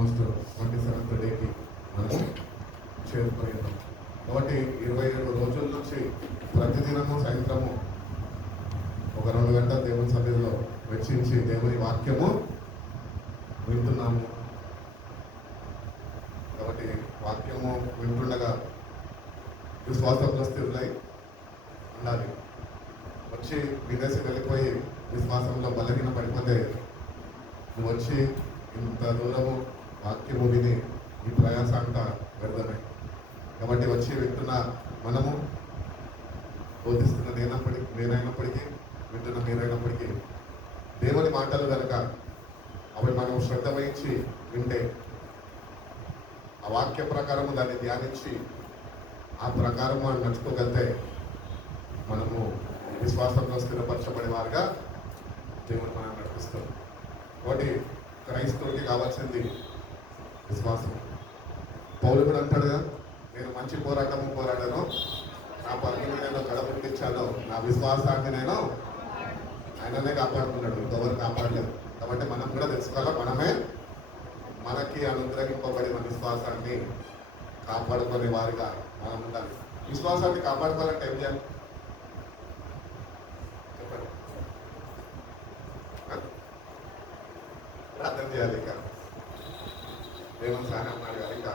Almost 27th డేకి మనము చేరుకొని ఉన్నాం. కాబట్టి 27 రోజుల నుంచి ప్రతిదినము సాయంత్రము ఒక 2 గంటల దేవుని సన్నిధిలో వెచ్చించి దేవుని వాక్యము వింటున్నాము. కాబట్టి వాక్యము వింటుండగా విశ్వాసంలో స్థిరులై ఉండాలి. వచ్చి విదేశం వెళ్ళిపోయి విశ్వాసంలో బలహీన పడిపోతే నువ్వు వచ్చి ఇంత దూరము వాక్యము విని ఈ ప్రయాస అంతా వ్యర్థమే. కాబట్టి వచ్చి వింటున్న మనము, బోధిస్తున్న నేనైనప్పటికీ వింటున్న మీరైనప్పటికీ దేవుని మాటలు కనుక అవి మనం శ్రద్ధ వహించి వింటే, ఆ వాక్య ప్రకారము దాన్ని ధ్యానించి ఆ ప్రకారం మనం నడుచుకోగలితే మనము విశ్వాసంలో స్థిరపరచబడే వారుగా దేవుడు మనం నడిపిస్తాం. కాబట్టి క్రైస్తవుడికి కావాల్సింది విశ్వాసం. పౌలు కూడా అంటాడు కదా, నేను మంచి పోరాడాను, నా పరుగుని నేను కడముట్టించాను, నా విశ్వాసాన్ని నేను ఆయననే కాపాడుకున్నాడు, ఇంకెవరు కాపాడలేదు. కాబట్టి మనం కూడా తెలుసుకోవాలా, మనమే మనకి అనుగ్రహింపబడిన విశ్వాసాన్ని కాపాడుకునే వారిగా మనం ఉండాలి. విశ్వాసాన్ని కాపాడుకోవాలంటే ఏం చేయాలి చెప్పండి? ప్రార్థన చేయాలి. ఇక దేవుని సహాయం అడగాలి. ఇక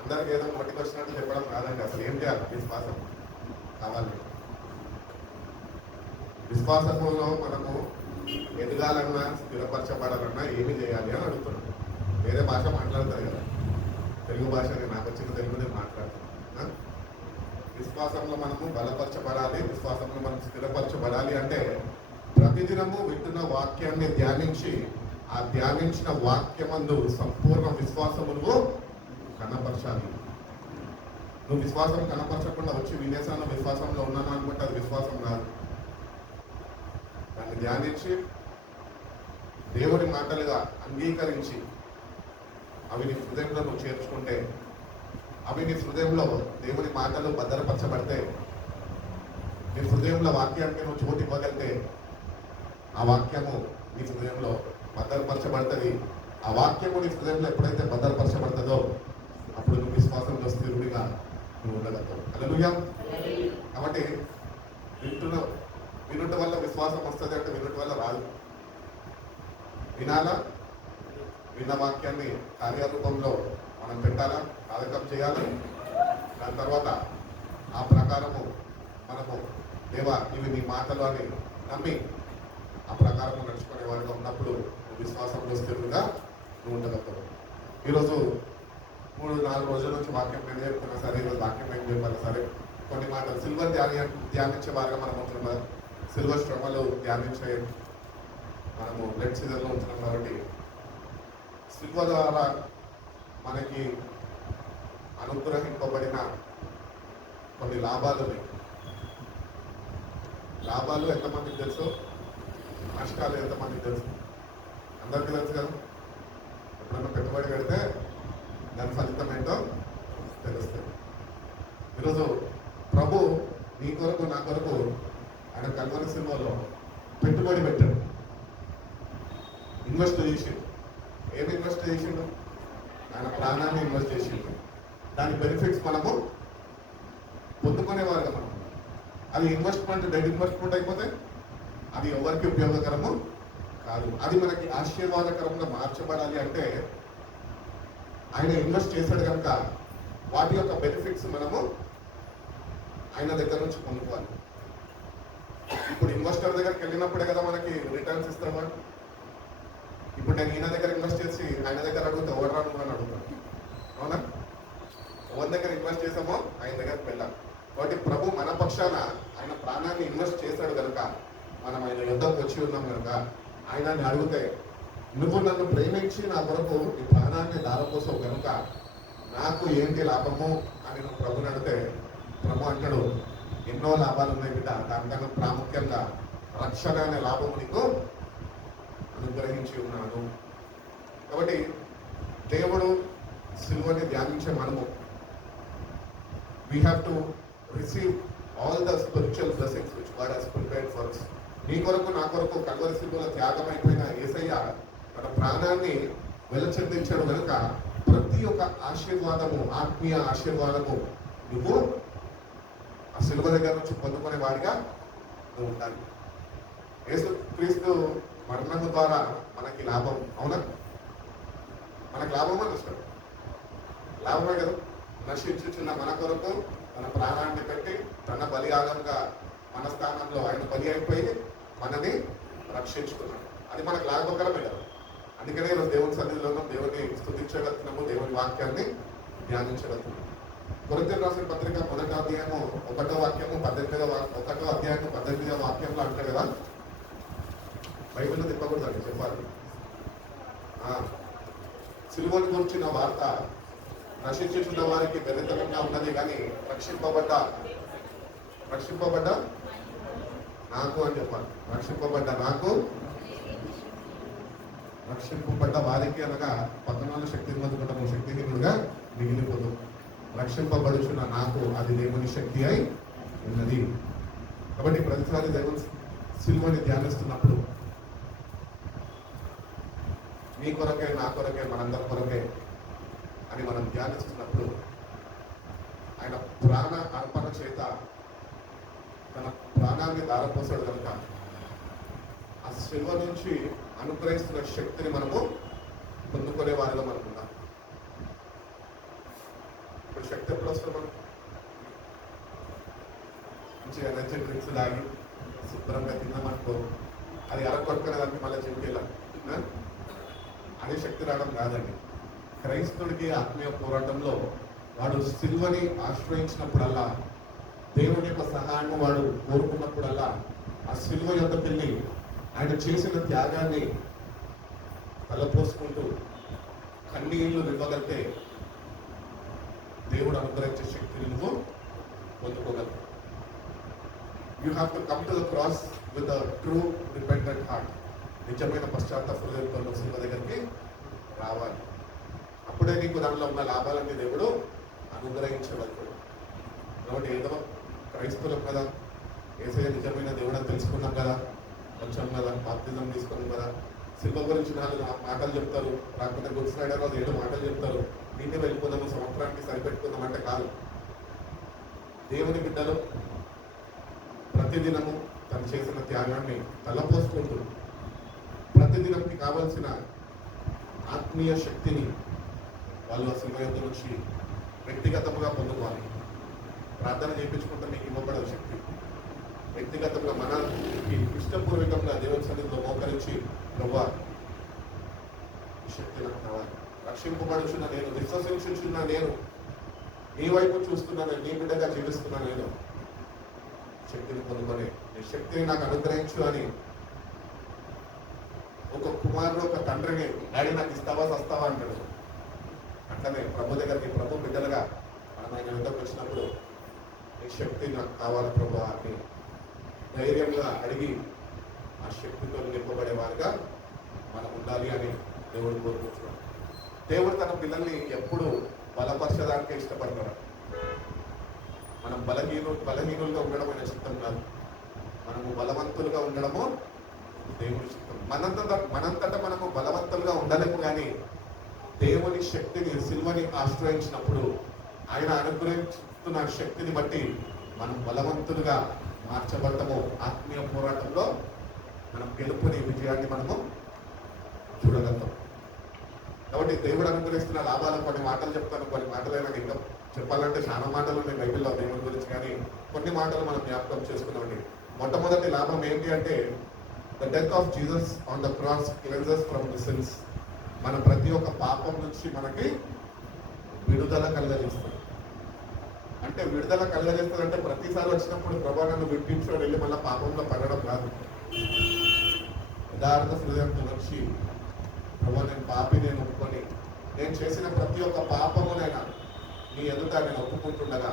అందరికి ఏదో మట్టికి వచ్చినట్టు చెప్పడం కాదండి. అసలు ఏం చేయాలి? విశ్వాసం కావాలి. విశ్వాసంలో మనము ఎదగాలన్నా స్థిరపరచబడాలన్నా ఏమి చేయాలి అని అడుగుతున్నాం. వేరే భాష మాట్లాడతారు కదా, తెలుగు భాష నాకు వచ్చిన తెలుగు నేను మాట్లాడుతున్నాను. విశ్వాసంలో మనము బలపరచబడాలి, విశ్వాసంలో మనం స్థిరపరచబడాలి అంటే ప్రతిదినము వింటున్న వాక్యాన్ని ధ్యానించి ఆ ధ్యానించిన వాక్యమందు సంపూర్ణ విశ్వాసమును కనపరచాలి. నువ్వు విశ్వాసం కనపరచకుండా వచ్చి వినేసాను, విశ్వాసంలో ఉన్నాను అనుకుంటే అది విశ్వాసం కాదు. దాన్ని ధ్యానించి దేవుడి మాటలుగా అంగీకరించి అవి నీ హృదయంలో నువ్వు చేర్చుకుంటే, అవి నీ హృదయంలో దేవుని మాటలు భద్రపరచబడితే, నీ హృదయంలో వాక్యానికి నువ్వు చోటు ఇవ్వగలితే ఆ వాక్యము నీ హృదయంలో భద్రపరచబడుతుంది. ఆ వాక్యము నీ హృదయంలో ఎప్పుడైతే భద్రపరచబడుతుందో అప్పుడు నువ్వు విశ్వాసంలో స్థిరుడిగా నువ్వు ఉండగలుగుతావు. హల్లెలూయా. కాబట్టి వినుట వల్ల విశ్వాసం వస్తుంది అంటే వినుట వల్ల రాదు. వినాలా, విన్న వాక్యాన్ని కార్యరూపంలో మనం పెట్టాలా, సాధకం చేయాలి. దాని తర్వాత ఆ ప్రకారము మనము దేవా ఇవి నీ మాటలు అని నమ్మి ఆ ప్రకారము నడుచుకునే వారిగా ఉన్నప్పుడు విశ్వాసంలో స్థిరులుగా నువ్వు ఉండగలుగుతావు. ఈరోజు 3-4 రోజుల నుంచి వాక్యం ఏం చెప్తున్నా సరే, ఈరోజు వాక్యం ఏం చెప్పాలి సరే, కొన్ని మాటలు సిల్వర్ ధ్యానించే వారిగా మనం ఉంటున్నాం. సిల్వర్ శ్రమలు ధ్యానించే మనము బ్లడ్ సీజన్లో ఉంటున్నాం. కాబట్టి సిల్వర్ ద్వారా మనకి అనుగ్రహింపబడిన కొన్ని లాభాలు ఉన్నాయి. లాభాలు ఎంతమందికి తెలుసు, నష్టాలు ఎంతమందికి తెలుసు? అందరికీ తెలుసు కదా. ఎప్పుడైనా పెట్టుబడి పెడితే దాని ఫలితం ఏంటో తెలుస్తుంది. ఈరోజు ప్రభు నీ కొరకు నా కొరకు ఆయన కల్వరి సినిమాలో పెట్టుబడి పెట్టాడు, ఇన్వెస్ట్ చేసిండు. ఏమి ఇన్వెస్ట్ చేసిండు? ఆయన ప్రాణాన్ని ఇన్వెస్ట్ చేసిండు. దాని బెనిఫిట్స్ మనము పొందుకునేవారుగా మనం. అది ఇన్వెస్ట్మెంట్ డెడ్ ఇన్వెస్ట్మెంట్ అయిపోతే అది ఎవరికి ఉపయోగకరము కాదు. అది మనకి ఆశీర్వాదకరంగా మార్చబడాలి అంటే ఆయన ఇన్వెస్ట్ చేశాడు కనుక వాటి యొక్క బెనిఫిట్స్ మనము ఆయన దగ్గర నుంచి పొందుకోవాలి. ఇప్పుడు ఇన్వెస్టర్ దగ్గరికి వెళ్ళినప్పుడే కదా మనకి రిటర్న్స్ ఇస్తామా? ఇప్పుడు నేను ఈయన దగ్గర ఇన్వెస్ట్ చేసి ఆయన దగ్గర అడుగుతా ఎవరు రాను అని అడుగుతాను, అవునా? ఎవరి దగ్గర ఇన్వెస్ట్ చేసామో ఆయన దగ్గరికి వెళ్ళాలి. కాబట్టి ప్రభు మన పక్షాన ఆయన ప్రాణాన్ని ఇన్వెస్ట్ చేశాడు కనుక మనం ఆయన యుద్ధంకి వచ్చి ఉన్నాం కనుక ఆయనని అడిగితే, నువ్వు నన్ను ప్రేమించి నా కొరకు నీ ప్రాణాన్ని దారపోసావు కనుక నాకు ఏంటి లాభము అని నువ్వు ప్రభుని అడిగితే ప్రభు అంటాడు, ఎన్నో లాభాలు ఉన్నాయి బిడ్డ, దానికన్నా ప్రాముఖ్యంగా రక్షణ అనే లాభము నీకు అనుగ్రహించి ఉన్నాను. కాబట్టి దేవుడు సిలువని ధ్యానించే మనము we have to receive all the spiritual blessings which God has prepared for us. నీ కొరకు నా కొరకు కల్వరి శిలువలో త్యాగమైపోయిన యేసయ్య తన ప్రాణాన్ని వెలచెందించాడు కనుక ప్రతి ఒక్క ఆశీర్వాదము, ఆత్మీయ ఆశీర్వాదము నువ్వు ఆ శిలువ దగ్గర నుంచి పొందుకునే వాడిగా నువ్వు ఉండాలి. యేసు క్రీస్తు మరణము ద్వారా మనకి లాభం, అవునా? మనకు లాభమా నష్టం? లాభమే కదా. నశించుచున్న మన కొరకు తన ప్రాణాన్ని పెట్టి తన బలియాగంగా మన స్థానంలో ఆయన బలి అయిపోయి మనని రక్షించుకున్నాడు. అది మనకు లాభకరమే కదా. అందుకనే ఈరోజు దేవుని సన్నిధిలో దేవుని స్తుతించగలుగుతున్నాము, దేవుని వాక్యాన్ని ధ్యానించగలుగుతున్నాము. కొరింథీయులకు రాసిన పత్రిక 1వ అధ్యాయము 1వ వాక్యము 1వ అధ్యాయము 18వ వాక్యంలో అంటారు కదా, బైబిల్లో తిప్పకూడదండి చెప్పాలి. సిలువను గురించిన వార్త నశించుచున్న వారికి వెరితనంగా ఉన్నది, కానీ రక్షింపబడ్డ నాకు అని చెప్పాలి. రక్షింపబడ్డ వారికి అనగా పట్టణాలు శక్తివంతుడు శక్తిహీనుడుగా మిగిలిపోదు. రక్షింపబడుచున్న నాకు అది దేవుని శక్తి అయి ఉన్నది. కాబట్టి ప్రతిసారి దేవుని సిలువని ధ్యానిస్తున్నప్పుడు మీ కొరకే, నా కొరకే, మనందరి కొరకే అని మనం ధ్యానిస్తున్నప్పుడు ఆయన ప్రాణ అర్పణ చేత తన ప్రాణాన్ని దారపోసాడు కనుక ఆ శిలువ నుంచి అనుగ్రహిస్తున్న శక్తిని మనము పొందుకునే వారిగా మనం ఉన్నాం. ఇప్పుడు శక్తి ఎప్పుడు వస్తుంది? మనం మంచి ఎనర్జీ డ్రింక్స్ తాగి శుభ్రంగా తిన్నామనుకో, అది అరకొట్టుకునే దానికి మళ్ళీ జిమ్కి అదే శక్తి రావడం కాదండి. క్రైస్తవుడికి ఆత్మీయ పోరాటంలో వాడు సిలువని ఆశ్రయించినప్పుడల్లా, దేవుని యొక్క సహాయం వాడు కోరుకున్నప్పుడల్లా, ఆ సిలువ యొద్దకు వెళ్ళి ఆయన చేసిన త్యాగాన్ని తలపోసుకుంటూ కన్నీళ్లు నివ్వగలిగితే దేవుడు అనుగ్రహించే శక్తిని నువ్వు పొందుకోగలవు. You have to come to the cross with a true repentant heart. నిజమైన పశ్చాత్తాప హృదయంతో శిలువ దగ్గరికి రావాలి. అప్పుడే నీకు దానిలో ఉన్న లాభాలన్నీ దేవుడు అనుగ్రహించగలుగుతాడు. కాబట్టి ఏదో క్రైస్తవులం కదా, యేసయ్య నిజమైన దేవుడు అని తెలుసుకున్నాం కదా, వచ్చాం కదా, బాప్తిజం తీసుకున్నాం కదా, శిల్ప గురించి 4 మాటలు చెప్తారు, రాకపోతే గుడ్ ఫ్రైడే రోజు 7 మాటలు చెప్తారు, నిన్నే వెళ్ళిపోదాము, సంవత్సరానికి సరిపెట్టుకుందాం అంటే కాదు. దేవుని బిడ్డలు ప్రతిదినము తను చేసిన త్యాగాన్ని తలపోసుకుంటూ ప్రతిదినంకి కావలసిన ఆత్మీయ శక్తిని వాళ్ళు ఆ శిలువ యొద్ద నుంచి వ్యక్తిగతంగా పొందుకోవాలి. ప్రార్థన చేయించుకుంటే మీకు ఇవ్వబడే శక్తి వ్యక్తిగతంగా మనకి ఇష్టపూర్వకంగా దేవుని సన్నిధిలో మోకరించి, ప్రభువా ఈ శక్తి నాకు కావాలి, రక్షింపబడుచున్న నేను, విశ్వసించుచున్న నేను, నీ వైపు చూస్తున్నాను, నీ బిడ్డగా జీవిస్తున్నా నేను, శక్తిని పొందుకొని నీ శక్తిని నాకు అనుగ్రహించు అని ఒక కుమారుడు ఒక తండ్రిని, డాడీ నాకు ఇస్తావా సస్తావా అంటాడు. అట్లనే ప్రభు దగ్గరికి, ప్రభు బిడ్డలుగా మనం ఆయన యుద్ధకు వచ్చినప్పుడు ఈ శక్తి నాకు కావాలి ప్రభు అని ధైర్యంగా అడిగి ఆ శక్తితో నింపబడే వారిగా మనం ఉండాలి అని దేవుడు కోరుకుంటున్నాడు. దేవుడు తన పిల్లల్ని ఎప్పుడు బలపరచడానికే ఇష్టపడతాడు. మనం బలహీనులుగా ఉండడం అనే చిత్తం కాదు, మనము బలవంతులుగా ఉండడము దేవుని చిత్తం. మనంతటా మనము బలవంతులుగా ఉండలేము, కానీ దేవుని శక్తిని, సిల్వని ఆశ్రయించినప్పుడు ఆయన అనుగ్రహిస్తున్న శక్తిని బట్టి మనం బలవంతులుగా మార్చబడతాము. ఆత్మీయ పోరాటంలో మనం గెలుపుని, విజయాన్ని మనము చూడగలుగుతాం. కాబట్టి దేవుడు అనుగ్రహిస్తున్న లాభాలు కొన్ని మాటలు చెప్తాను, కొన్ని మాటలైనా ఇంకా చెప్పాలంటే చాలా మాటలు ఉన్నాయి బైబిల్లో దేవుని గురించి, కానీ కొన్ని మాటలు మనం జ్ఞాపకం చేసుకున్నామండి. మొట్టమొదటి లాభం ఏంటి అంటే, the death of Jesus on the cross cleanses from the since. మన ప్రతి ఒక్క పాపం నుంచి మనకి విడుదల కలగజేస్తుంది. అంటే విడుదల కలగజేస్తుంది అంటే ప్రతిసారి వచ్చినప్పుడు ప్రభా నన్ను విడిపించుకొని వెళ్ళి మళ్ళీ పాపంలో పడడం కాదు. యథార్థ హృదయంతో వచ్చి, ప్రభా నేను పాపి, నేను ఒప్పుకొని నేను చేసిన ప్రతి ఒక్క పాపమునైనా నీ ఎదుట నేను ఒప్పుకుంటుండగా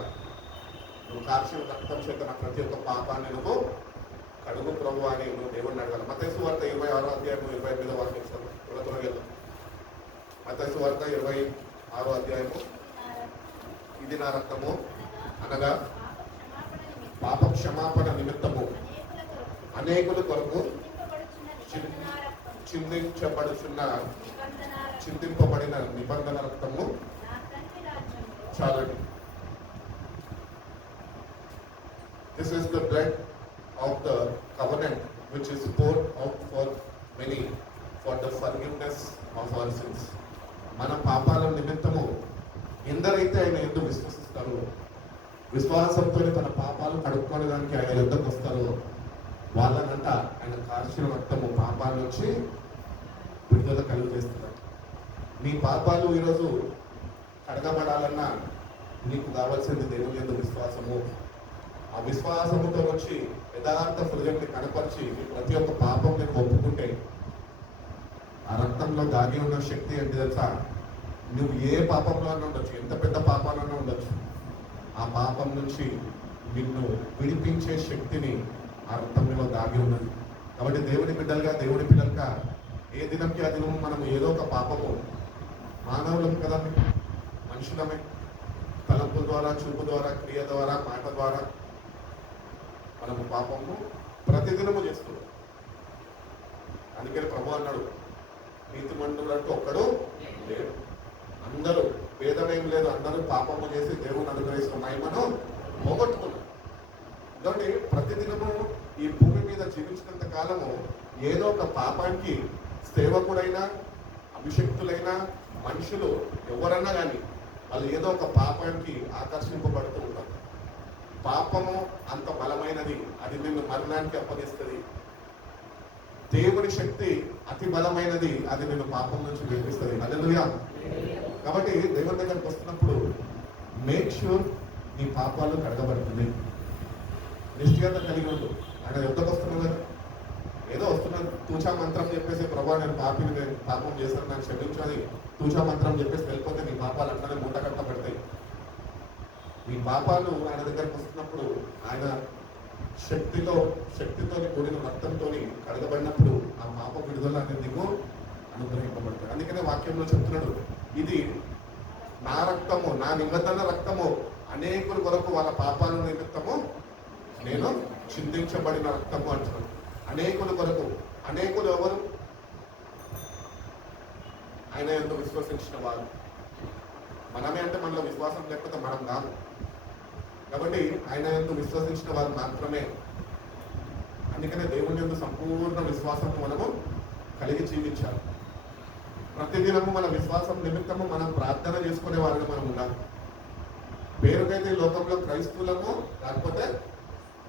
నువ్వు కార్చిన రక్తం చేత నా ప్రతి ఒక్క పాపాన్ని నువ్వు కడుగు ప్రభు అని నువ్వు దేవుడిని అడగాలి. మత్తయి సువార్త 26వ అధ్యాయము 28వ వాక్యం త్వరగా వెళ్దాం. మత్తయి సువార్త 26వ అధ్యాయము, ఇది నా రక్తము అనగా పాప క్షమాపణ నిమిత్తము అనేకుల కొరకు చిందింపబడిన నిబంధన రక్తము చాలండి. This is the blood of the covenant which is poured out for many for the forgiveness of our sins. మన పాపాల నిమిత్తము ఎందరైతే ఆయన యందు విశ్వసిస్తారో, విశ్వాసంతో తన పాపాలు కడుక్కోవడానికి ఆయన యుద్ధకు వస్తారో వాళ్ళనంట ఆయన కార్చిన రక్తము పాపాల నుంచి విడుదల కలుగు చేస్తున్నారు. నీ పాపాలు ఈరోజు కడగబడాలన్నా నీకు కావాల్సింది దేవుని యందు విశ్వాసము. ఆ విశ్వాసముతో వచ్చి యథార్థ హృదయాన్ని కనపరిచి ప్రతి ఒక్క పాపం నేను ఒప్పుకుంటే ఆ రక్తంలో దాగి ఉన్న శక్తి ఏంటి తెలుసా? నువ్వు ఏ పాపంలో ఉండొచ్చు, ఎంత పెద్ద పాపాలన్నా ఉండొచ్చు, ఆ పాపం నుంచి నిన్ను విడిపించే శక్తిని ఆ రక్తంలో దాగి ఉన్నది. కాబట్టి దేవుని బిడ్డలుగా, దేవుని పిల్లలుగా ఏ దినంకి ఆ దినము మనం ఏదో ఒక పాపము, మానవులం కదా, మనుషులమే, తలంపు ద్వారా, చూపు ద్వారా, క్రియ ద్వారా, మాట ద్వారా మనము పాపము ప్రతిదినము చేస్తున్నాం. అందుకని ప్రభు అన్నాడు, నీతిమంతుడు అంటూ ఒక్కడు లేడు, అందరూ భేదమేం లేదు, అందరూ పాపము చేసి దేవుని అనుగ్రహిస్తున్న మహిమను పోగొట్టుకున్నారు. కాబట్టి ప్రతిదినము ఈ భూమి మీద జీవించినంత కాలము ఏదో ఒక పాపానికి సేవకుడైనా, అభిషక్తులైనా, మనుషులు ఎవరన్నా కానీ వాళ్ళు ఏదో ఒక పాపానికి ఆకర్షింపబడుతూ ఉంటారు. పాపము అంత బలమైనది, అది నిన్ను మరణానికి అప్పగిస్తుంది. దేవుని శక్తి అతి బలమైనది, అది నిన్ను పాపం నుంచి విడిపిస్తుంది. హల్లెలూయా. కాబట్టి దేవుని దగ్గరికి వస్తున్నప్పుడు మేక్ ష్యూర్ నీ పాపాలు కడగబడుతుంది. నిశ్చయత కలిగి ఉండు. ఆయన యుద్ధకు వస్తున్నావు కదా, ఏదో వస్తున్నాను తూచా మంత్రం చెప్పేసి ప్రభా నేను పాపం చేశాను, నాకు క్షమించు అని తూచా మంత్రం చెప్పేసి వెళ్ళిపోతే నీ పాపాలు అట్లనే మూట కట్టబడతాయి. నీ పాపాలు ఆయన దగ్గరకు వస్తున్నప్పుడు ఆయన శక్తితో కూడిన రక్తంతో కడగబడినప్పుడు ఆ పాప విడుదల అనేది నీకు అనుగ్రహింపబడతాడు. అందుకనే వాక్యంలో చెప్తున్నాడు, ఇది నా రక్తము, నా నిబంధన రక్తము, అనేకుల కొరకు వాళ్ళ పాపాల నిమిత్తము నేను చిందించబడిన రక్తము అంటున్నాడు. అనేకుల కొరకు. అనేకులు ఎవరు? ఆయన ఎంతో విశ్వసించిన వారు. మనమే అంటే మనలో విశ్వాసం లేకపోతే మనం కాదు. కాబట్టి ఆయన ఎంతో విశ్వసించిన వారు మాత్రమే. అందుకనే దేవుని యందు సంపూర్ణ విశ్వాసం మనము కలిగి జీవించాలి. ప్రతిదినము మన విశ్వాసం నిమిత్తము మనం ప్రార్థన చేసుకునే వారిని మనం ఉండాలి. పేరుకైతే లోకంలో క్రైస్తవులము, లేకపోతే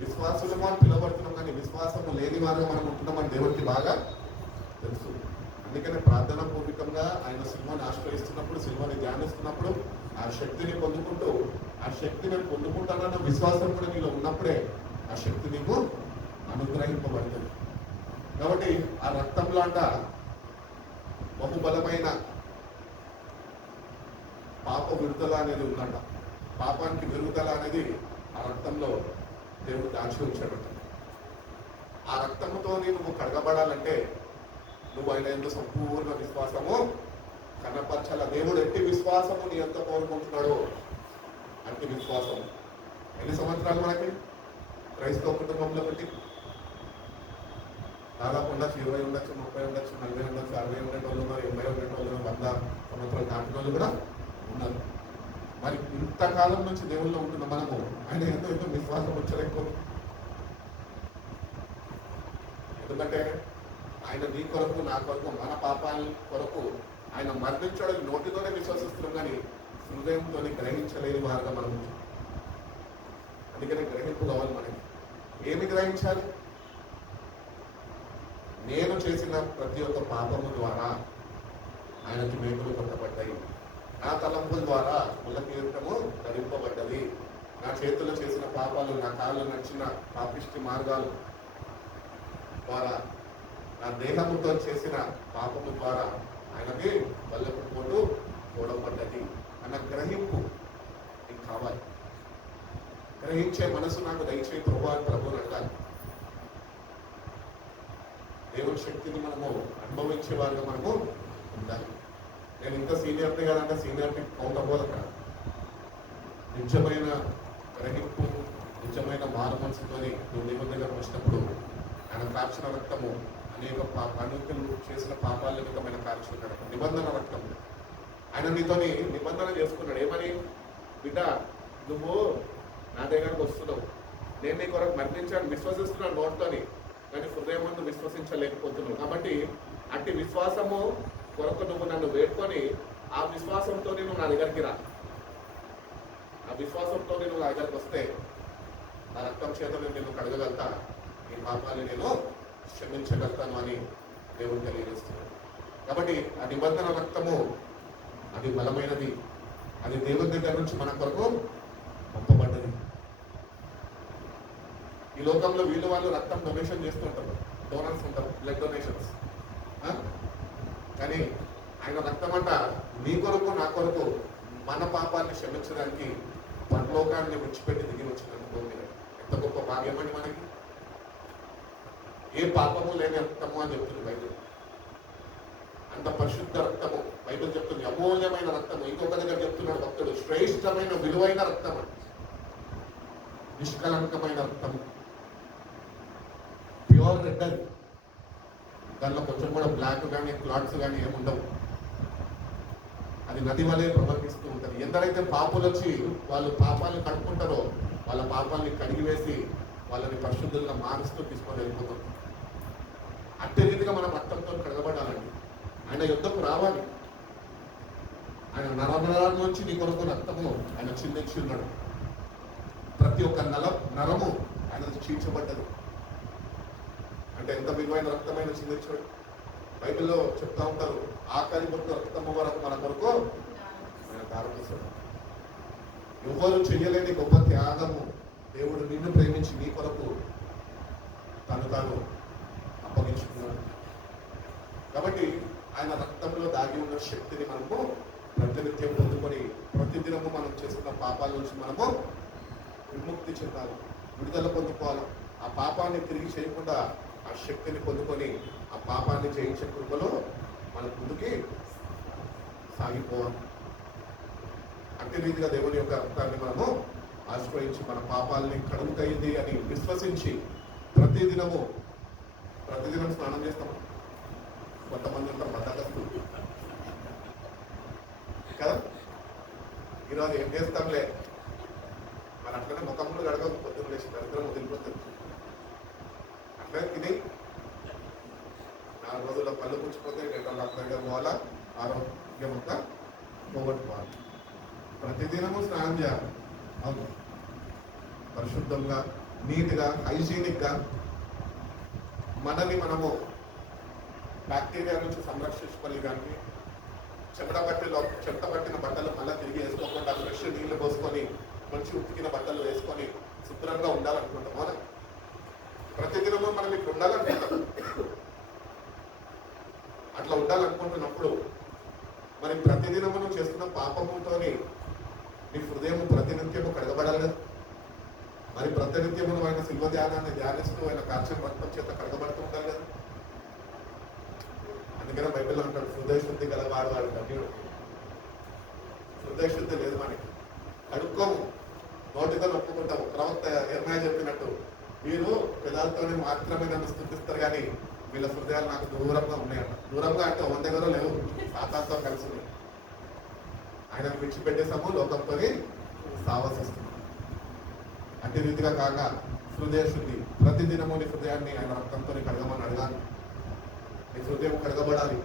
విశ్వాసులము అని పిలువబడుతున్నాం, కానీ విశ్వాసము లేని వారుగా మనం ఉంటున్నామని దేవుడికి బాగా తెలుసు. అందుకనే ప్రార్థన పూర్వకంగా ఆయన సినిమాని ఆశ్రయిస్తున్నప్పుడు, సినిమాని ధ్యానిస్తున్నప్పుడు ఆ శక్తిని పొందుకుంటూ, ఆ శక్తిని పొందుకుంటానన్న విశ్వాసం కూడా నీలో ఉన్నప్పుడే ఆ శక్తి నీకు అనుగ్రహింపబడుతుంది. కాబట్టి ఆ రక్తంలో అంట బహుబలమైన పాప విడుదల అనేది ఉందంట. పాపానికి విడుదల అనేది ఆ రక్తంలో దేవుడు దాచి ఉంచాడట. ఆ రక్తంతో నువ్వు కడగబడాలంటే నువ్వు ఆయన ఎందు సంపూర్ణ విశ్వాసము కనపరచాల. దేవుడు ఎట్టి విశ్వాసము నీ ఎంత కోరుకుంటున్నాడు, అట్టి విశ్వాసం. ఎన్ని సంవత్సరాలు మనకి క్రైస్తవ కుటుంబంలో పెట్టి? దాదాపు ఉండొచ్చు, 20 ఉండొచ్చు, 30 ఉండొచ్చు, 40 ఉండొచ్చు, 60 ఉండేటోళ్ళు ఉన్నారు, 80 ఉండేటోళ్ళు ఉన్నారు, 100 సంవత్సరాలు దాటిన వాళ్ళు కూడా ఉన్నారు. మరి ఇంతకాలం నుంచి దేవుల్లో ఉంటున్న మనము ఆయన ఎంతో విశ్వాసం వచ్చలేకపోతుంది. ఎందుకంటే ఆయన నీ కొరకు, నా కొరకు, మన పాపాల కొరకు ఆయన మరణించడం నోటితోనే విశ్వసిస్తున్నాం, కానీ హృదయంతో గ్రహించలేని వారుగా మనం. అందుకనే గ్రహింపు కావాలి మనకి. ఏమి గ్రహించాలి? నేను చేసిన ప్రతి ఒక్క పాపము ద్వారా ఆయనకి మేకులు కొట్టబడ్డాయి. నా తలంపుల ద్వారా కులకీర్తము ధరింపబడ్డది. నా చేతుల్లో చేసిన పాపాలు, నా కాళ్ళు నడిచిన పాపిష్టి మార్గాలు ద్వారా, నా దేహముతో చేసిన పాపము ద్వారా ఆయనకి బల్లెపు పోటు చూడబడ్డది అన్న గ్రహింపు నీకు కావాలి. గ్రహించే మనసు నాకు దయచేయి ప్రభు అని ప్రభుని అడగాలి. దేవుని శక్తిని మనము అనుభవించే వారిగా మనము ఉండాలి. నేను ఇంకా సీనియర్టీ కాదంటే సీనియర్టీ కౌంట్ అవ్వాలి. అక్కడ నిజమైన గ్రహింపు, నిజమైన మారు మనసుతో నువ్వు దేవుని దగ్గరకు వచ్చినప్పుడు ఆయన కార్చిన రక్తము అనేక అనుకులు చేసిన పాపాల నిమిత్తమైన కార్చిన రక్తం, నిబంధన రక్తము. ఆయన నీతోని నిబంధన చేసుకున్నాడు. ఏమని? బిడ్డ, నువ్వు నా దగ్గరకు వస్తున్నావు, నేను నీ కొరకు మరణించాను విశ్వసిస్తున్నాను నోట్తోని, కానీ హృదయం ముందు విశ్వసించలేకపోతున్నావు. కాబట్టి అట్టి విశ్వాసము కొరకు నువ్వు నన్ను వేడుకొని ఆ విశ్వాసంతో నువ్వు నా దగ్గరికి రా. ఆ విశ్వాసంతో నువ్వు నా దగ్గరకు వస్తే నా రక్తం చేత నేను కడగగలుగుతా, ఈ పాపాన్ని నేను క్షమించగలుగుతాను అని దేవుడు తెలియజేస్తున్నాడు. కాబట్టి ఆ నిబంధన రక్తము అది బలమైనది, అది దేవుని దగ్గర నుంచి మన కొరకు పంపబడ్డది. ఈ లోకంలో వీళ్ళు వాళ్ళు రక్తం డొనేషన్ చేస్తుంటారు, డోనర్స్ ఉంటారు, బ్లడ్ డొనేషన్స్. కానీ ఆయన రక్తం అంట నీ కొరకు నా కొరకు మన పాపాన్ని క్షమించడానికి పరలోకాన్ని విడిచిపెట్టి దిగి వచ్చినందుకు ఎంత గొప్ప భాగ్యం అండి మనకి. ఏ పాపము లేని రక్తము అని చెప్తుంది బైబిల్. అంత పరిశుద్ధ రక్తము బైబిల్ చెప్తుంది, అమూల్యమైన రక్తము. ఇంకొక దగ్గర చెప్తున్నాడు భక్తుడు, శ్రేష్టమైన విలువైన రక్తము, నిష్కలంకమైన రక్తము, ప్యూర్ రెడ్. అది దానిలో కొంచెం కూడా బ్లాక్ కానీ క్లాట్స్ కానీ ఏముండవు. అది నది వలె ప్రవర్తిస్తూ ఉంటుంది. ఎందరైతే పాపులు వచ్చి వాళ్ళు పాపాలను కడుక్కుంటారో వాళ్ళ పాపాలని కడిగివేసి వాళ్ళని పరిశుద్ధులుగా మారుస్తూ తీసుకొని వెళ్ళిపోతాం. అత్యధికంగా మనం రక్తంతో కడగబడాలండి. ఆయన యుద్ధకు రావాలి. ఆయన నరనరాల నుంచి నీ కొరకు రక్తము ఆయన చిందించి ఉన్నాడు. ప్రతి ఒక్క నరము ఆయన చీల్చబడ్డది. అంటే ఎంత విలువైన రక్తమైన చిందించాడు. బైబిల్లో చెప్తా ఉంటారు, ఆఖరి పొట్టు రక్తము వరకు మన కొరకు ఆయన దారితీశాడు. ఎవరు చెయ్యలేని గొప్ప త్యాగము దేవుడు నిన్ను ప్రేమించి నీ కొరకు తాను అప్పగించుకున్నాడు. కాబట్టి ఆయన రక్తంలో దాగి ఉన్న శక్తిని మనము ప్రతినిత్యం పొందుకొని ప్రతిదినము మనం చేస్తున్న పాపాల నుంచి మనము విముక్తి చెందాలి, విడుదల పొందుకోవాలి. ఆ పాపాన్ని తిరిగి చేయకుండా ఆ శక్తిని పొందుకొని ఆ పాపాన్ని జయించే కృపలో మన ముందుకి సాగిపోవాలి. అట్టి రీతిగా దేవుని యొక్క రక్తాన్ని మనము ఆశ్రయించి మన పాపాలని కడుగుతయింది అని విశ్వసించి ప్రతిదినం స్నానం చేస్తాం. కొంతమంది ఉంటారు బద్దకస్తులు కదా, ఈరోజు ఏం చేస్తాంలే మన అట్లనే ముఖంలో గడగ పొద్దున్న లేచి దరిద్రం వదిలిపోతుంది. అట్లనే తిని 4 రోజుల పళ్ళు పుచ్చిపోతే 2 రోజులు అక్కడిగా పోవాలా, ఆరోగ్యం అంతా పోగొట్టుకోవాలి. ప్రతిదినము స్నానం చేయాలి. అవును, పరిశుద్ధంగా, నీట్గా, హైజీనిక్గా మనని మనము బ్యాక్టీరియా నుంచి సంరక్షించుకోగలిగానికి చెత్త పట్టిన బట్టలు మళ్ళీ తిరిగి వేసుకోకుండా ఫ్రెష్ నీళ్లు పోసుకొని మంచి ఉతికిన బట్టలు వేసుకొని శుభ్రంగా ఉండాలనుకుంటాం. అవునా? ప్రతిదినము మనం ఇక్కడ ఉండాలనుకుంటాం. అట్లా ఉండాలనుకుంటున్నప్పుడు మరి ప్రతిదినము నువ్వు చేస్తున్న పాపముతో నీ హృదయం ప్రతినిత్యము కడగబడాలి కదా. మరి ప్రతినిత్యము నువ్వు ఆయన శిల్వ ధ్యానాన్ని ధ్యానిస్తూ ఆయన కార్యం రక్తం చేత కడగబడుతూ ఉండాలి కదా. అందుకనే బైబిల్ అంటాడు, హృదయ శుద్ధి గలవాడు వాడు ధన్యుడు. హృదయ శుద్ధి లేదు మనకి, అడుక్కోము, నోటితో నొప్పుకుంటాము. ప్రవక్త యెర్మయా చెప్పినట్టు, వీరు పెదాలతోనే మాత్రమే నన్ను స్తుతిస్తారు కానీ వీళ్ళ హృదయాలు నాకు దూరంగా ఉన్నాయంట. దూరంగా అంటే 100 దగ్గర లేవు, సాతానుతో కలిసి ఉన్నాయి. ఆయనను విడిచిపెట్టేసాము, లోకంతో సావసిస్తున్నాం. అట్టి రీతిగా కాక హృదయ శుద్ధి, ప్రతిదినము నీ హృదయాన్ని ఆయన రక్తంతో కడగమని అడగాలి. నీ హృదయం కడగబడాలి.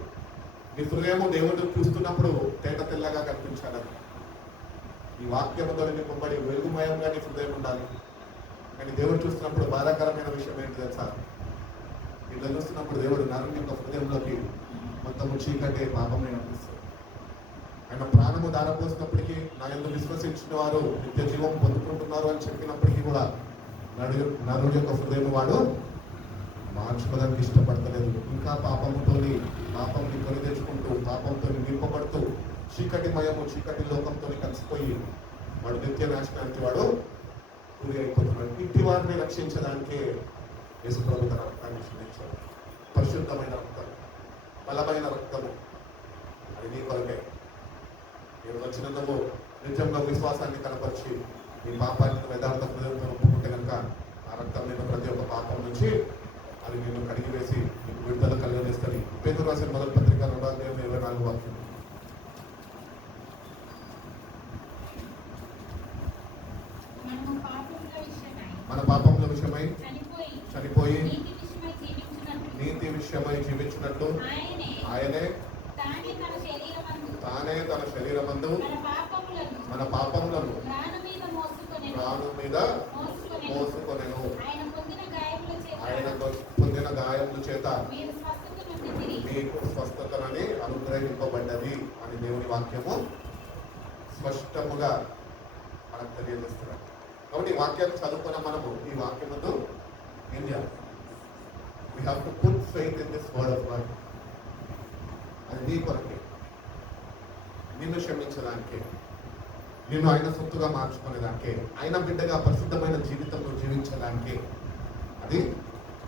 నీ హృదయము దేవుడు చూస్తున్నప్పుడు తేట తెల్లగా కనిపించాలని, ఈ వాక్యముతో నింపబడి వెలుగుమయంగా నీ హృదయం ఉండాలి. కానీ దేవుడు చూస్తున్నప్పుడు బాధాకరమైన విషయం ఏంటి తెలుసా? ఇట్లా చూస్తున్నప్పుడు దేవుడు నరుని యొక్క హృదయంలోకి మొత్తము చీకటే పాపమే అనిపిస్తుంది. ఆయన ప్రాణము దారపోసినప్పటికీ నా యందు విశ్వసించిన వారు నిత్య జీవం పొందుకుంటున్నారు అని చెప్పినప్పటికీ కూడా నరుని యొక్క హృదయం వాడు మార్చుకోవడానికి ఇష్టపడతలేదు. ఇంకా పాపంని కొని తెచ్చుకుంటూ, పాపంతో నింపబడుతూ, చీకటి లోకంతో కలిసిపోయి వాడు నిత్య నాశనానికి వాడు గురి అయిపోతున్నాడు. ఇంటి వారిని రక్షించడానికే యేసుప్రభు తన రక్తాన్ని చిందించాడు. పరిశుద్ధమైన రక్తం, బలమైన రక్తము, అది నీ కొరకే. నేను వచ్చినందుకు నిజంగా విశ్వాసాన్ని కనపరిచి నీ పాపాన్ని యథార్థ హృదయంతో ఒప్పుకుంటే కనుక ఆ రక్తం నేను ప్రతి ఒక్క పాపం నుంచి అది నిన్ను కడిగి వేసి నీకు విడుదల కలుగజేస్తుంది. పేతురు రాసిన మొదటి పత్రిక 2:24 వాక్యం. మన పాపముల విషయమై చనిపోయి నీతి విషయమై జీవించినట్లు ఆయనే తానే తన శరీరమందు మన పాపములను రాను మీద మోసుకొనెను. ఆయన పొందిన గాయముల చేత మీకు స్వస్థతనని అనుగ్రహింపబడ్డది అని దేవుని వాక్యము స్పష్టముగా మనకు తెలియజేస్తున్నారు. కాబట్టి ఈ వాక్యాన్ని చదువుకున్న మనము ఈ వాక్యముతో ఏం చేయాలి? We have to put faith in this word of God. అది నీ కొరకే, నిన్ను క్షమించడానికే, నిన్ను ఆయన సొత్తుగా మార్చుకునేదానికే, ఆయన బిడ్డగా పరిశుద్ధమైన జీవితంలో జీవించడానికే అది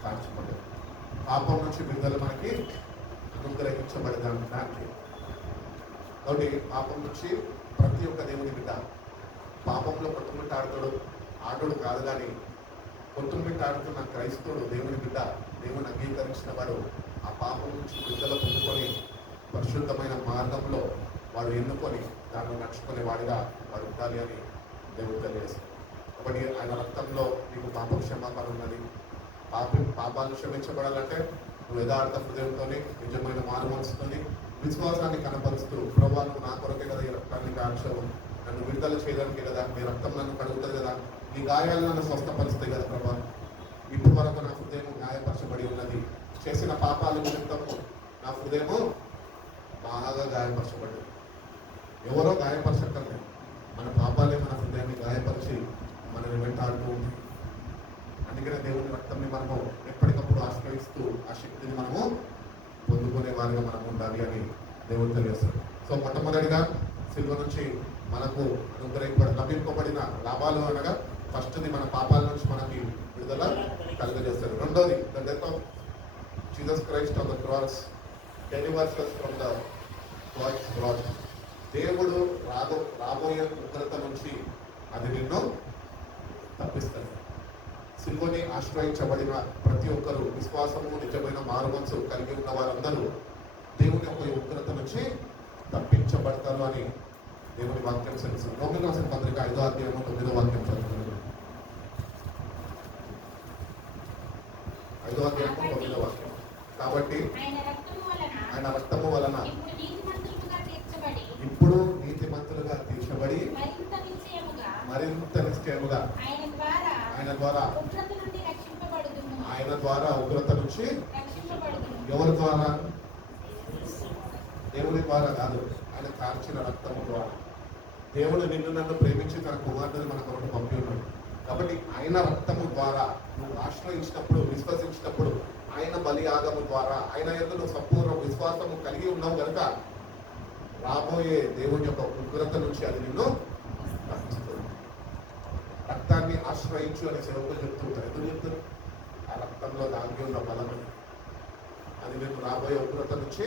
మార్చబడ్డది. పాపం నుంచి విడుదల మనకి అనుగ్రహించబడదానికి. కాబట్టి పాపం నుంచి ప్రతి ఒక్క దేవుని బిడ్డ పాపంలో కొట్టుమిట్టాడుతాడు, ఆటోడు కాదు. కానీ కొట్టుమిట్టాడుతున్న క్రైస్తవుడు దేవుని బిడ్డ, దేవుని అంగీకరించిన వాడు ఆ పాపం నుంచి విడుదల పొందుకొని పరిశుద్ధమైన మార్గంలో వాడు ఎన్నుకొని దాన్ని నడుచుకునే వాడిగా వాడు ఉండాలి అని దేవుడు తెలియజేస్తాడు. కాబట్టి ఆయన రక్తంలో నీకు పాప క్షమాపణ ఉన్నది. పాపాలను క్షమించబడాలంటే నువ్వు యథార్థ హృదయంతో నిజమైన మారు మనసుతోని విశ్వాసాన్ని కనపరుస్తూ, ప్రభువా నువ్వు నా కొరకే కదా ఈ రక్తాన్ని కాల్చావు, నన్ను విడుదల చేయడానికే కదా, నీ రక్తం నన్ను కడుగుతుంది కదా, నీ గాయాలు నన్ను స్వస్థపరుస్తాయి కదా ప్రభువా. ఇప్పటి వరకు నా హృదయం గాయపరచబడి ఉన్నది, చేసిన పాపాల నిమిత్తము నా హృదయము బాగా గాయపరచబడ్డది. ఎవరో గాయపరచక్కర్లేదు, మన పాపాలే మన హృదయాన్ని గాయపరిచి మనల్ని వెంటాడుతూ ఉంటాయి. అందుకనే దేవుని రక్తాన్ని మనము ఎప్పటికప్పుడు ఆశ్రయిస్తూ ఆ శక్తిని మనము పొందుకునే వారిగా మనము ఉండాలి అని దేవుడు తెలియజేస్తాడు. సో మొట్టమొదటిగా సిలువ నుంచి మనకు లభింపబడిన లాభాలు అనగా ఫస్ట్ది మన పాపాల నుంచి మనకి విడుదల కలుగజేస్తాడు. రెండోది the death of Jesus Christ on the cross delivers us from the God's wrath. దేవుడు రాబోయే ఉగ్రత నుంచి అది నిన్ను తప్పిస్తాడు. సిలువని ఆశ్రయించబడిన ప్రతి ఒక్కరు విశ్వాసము, నిజమైన మారుమనసు కలిగి ఉన్న వారందరూ దేవుని యొక్క ఉగ్రత నుంచి తప్పించబడతారు అని దేవుని వాక్యం తెలుస్తుంది. రోమీయులకు రాసిన పత్రిక 5వ అధ్యాయము 9వ వాక్యం చదువుతున్నాను. 5వ అధ్యాయము 9వ వాక్యం. కాబట్టి ఆయన రక్తము వలన ఇప్పుడు నీతిమంతులుగా తీర్చబడి మరింత నిశ్చయముగా ఆయన ద్వారా ఉగ్రత నుంచి, ఎవరి ద్వారా? దేవుని ద్వారా కాదు, ఆయన కార్చిన రక్తము ద్వారా. దేవుడు నిన్ను నన్ను ప్రేమించి తన కుమారుడిని మన కొరకు పంపి ఉన్నాడు. కాబట్టి ఆయన రక్తము ద్వారా నువ్వు ఆశ్రయించినప్పుడు, విశ్వసించినప్పుడు, ఆయన బలియాగము ద్వారా ఆయన యందు నువ్వు సంపూర్ణ విశ్వాసము కలిగి ఉన్నావు కనుక రాబోయే దేవుని యొక్క ఉగ్రత నుంచి అది నిన్ను రక్షిస్తుంది. రక్తాన్ని ఆశ్రయించు అని సేవకులు చెప్తుంటారు. ఎందుకు చెప్తారు? ఆ రక్తంలో దాగి ఉన్న బలము అది నిన్ను రాబోయే ఉగ్రత నుంచి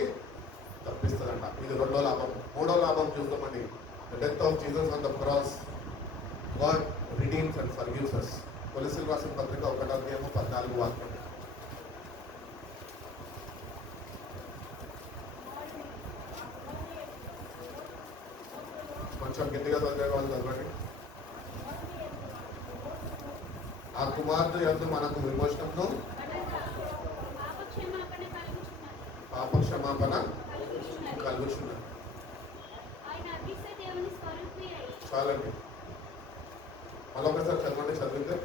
తప్పిస్తుందంట. ఇది రెండో లాభం. మూడో లాభం చూద్దామండి. The death of Jesus on the cross God redeems and forgives us. కొలస్సీయులకు రాసిన పత్రిక 1వ అధ్యాయము 14వ వాక్యం. కొంచెం గట్టిగా చదివే వాళ్ళు చదవండి. ఆ కుమారుడు యందు మనకు విమోచనము, పాప క్షమాపణ కలుగుచున్నది. చాలండి, మరొకసారి చదవండి. చదివితే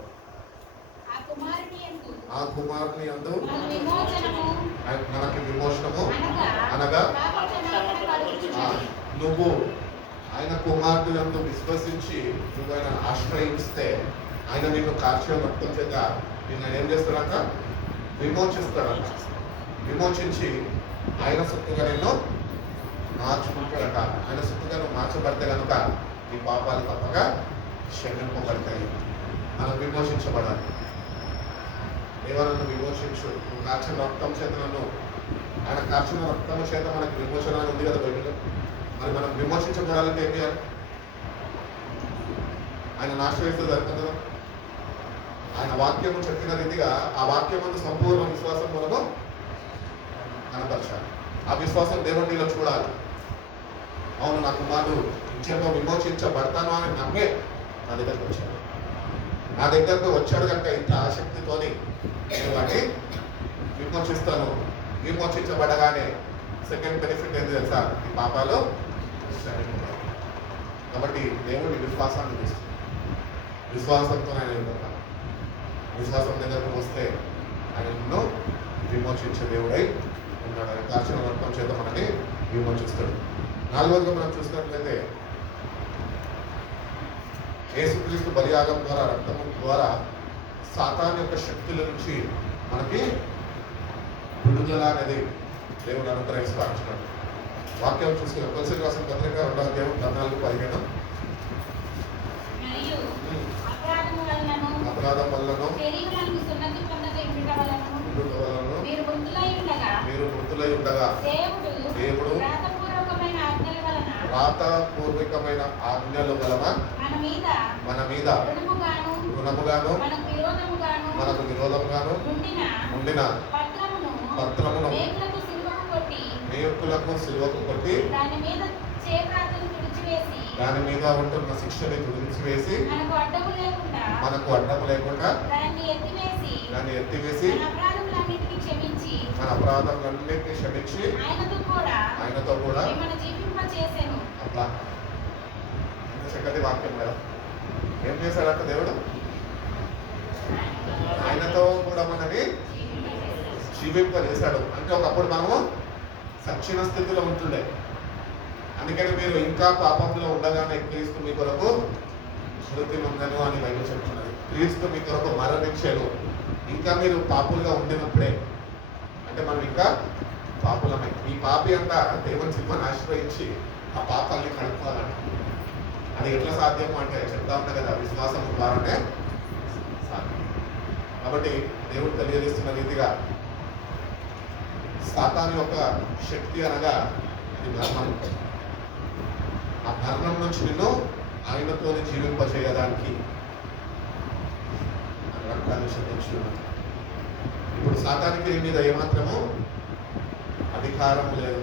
ఆ కుమారుని యందు మనకి విమోచనము అనగా నువ్వు ఆయన కుమారుడు యందు విశ్వసించి నువ్వు ఆయన ఆశ్రయిస్తే ఆయన నిన్ను కార్య రక్తం చేత నిన్ను ఏం చేస్తాడంట? విమోచిస్తాడంట. విమోచించి ఆయన సొత్తుగా నిన్ను మార్చుకుంటాడట. ఆయన సొత్తుగా నువ్వు మార్చబడితే కనుక నీ పాపాలు తప్పగా క్షమింపబడతాయి. మనం విమోచించబడాలి. దేవరನ್ನು విమోచించు. నువ్వు కార్చిన రక్తం చేత నన్ను, ఆయన కార్చిన రక్తము చేత మనకి విమోచన ఉంది కదా బైబిల్లో. మరి మనం విమోచించబడాలంటే ఏం చేయాలి? ఆయన ఆశ్రయిస్తే సరిపోతుందా? ఆయన వాక్యము చెప్పిన రీతిగా ఆ వాక్యమందు సంపూర్ణ విశ్వాసం మనము కనపరచాలి. ఆ విశ్వాసం దేవుడు నీలో చూడాలి. అవును, నా కుమారుడు నిత్యంగా విమోచించబడతాను అని నమ్మే నా దగ్గరకు వచ్చాడు. నా దగ్గరకు వచ్చాడు కనుక ఇంత ఆసక్తితోని నేను వాడిని విమోచిస్తాను. విమోచించబడగానే సెకండ్ బెనిఫిట్ ఏంటి తెలుసా? ఈ పాపాలు క్షమించబడతాయి. కాబట్టి దేవుడి విశ్వాసాన్ని తీస్తుంది. విశ్వాసంతో ఆయన వెళ్తాడు. విశ్వాసం దగ్గరకు వస్తే ఆయన నిన్ను విమోచించే దేవుడై ఉన్నాడు. ఆయన కాచిన రక్తం చేత మనని విమోచిస్తాడు. నాలుగోదిగా మనం చూసినట్లయితే యేసుక్రీస్తు బలియాగం ద్వారా, రక్తము ద్వారా సాతాను యొక్క శక్తుల నుంచి మనకి విడుదల అనేది దేవుడు అనుగ్రహిస్తాడు. వాక్యం చూసుకుని కొలసీలకు రాసిన పత్రిక 2వ అధ్యాయం 14-15. అపరాధం వలన మీరు మృతులై ఉండగా దేవుడు వ్రాతపూర్వకమైన ఆజ్ఞలు వలన మన మీద రుణముగాను మనకు విరోధముగాను ఉండిన పత్రమును మేకులకు సిలువకు కొట్టి దాని మీద ఉంటున్న శిక్షని తుడిచివేసి మనకు అడ్డము లేకుండా దాన్ని ఎత్తివేసి మన అపరాధములన్నింటినీ క్షమించి ఆయనతో కూడా అట్లా ఎంత చక్కటి వాక్యం కదా. ఏం చేశాడంట దేవుడు? ఆయనతో కూడా మనని జీవింపజేశాడు. అంటే ఒకప్పుడు మనము సక్షిణ స్థితిలో ఉంటుండే. అందుకని మీరు ఇంకా పాపంలో ఉండగానే క్రీస్తు మీ కొరకు మృతి నొందెను అని బైబిల్ చెప్తున్నది. క్రీస్తు మీ కొరకు మరణించాడు. ఇంకా మీరు పాపులుగా ఉండినప్పుడే, అంటే మనం ఇంకా పాపులమే. ఈ పాపి అంట దేవుని చిమ్మని ఆశ్రయించి ఆ పాపాలని కడుక్కోవాలంట. అది ఎట్లా సాధ్యము అంటే చెప్తా ఉంటా కదా, విశ్వాసం ద్వారానే సాధ్యం. కాబట్టి దేవుడు తెలియజేస్తున్న రీతిగా సాతాను యొక్క శక్తి అనగా అది మరణం. ఆ మరణం నుంచి నిన్ను ఆయనతోనే జీవింపజేయడానికి రక్తాన్ని శపించు. ఇప్పుడు సాతానికి నీ మీద ఏమాత్రము అధికారం లేదు.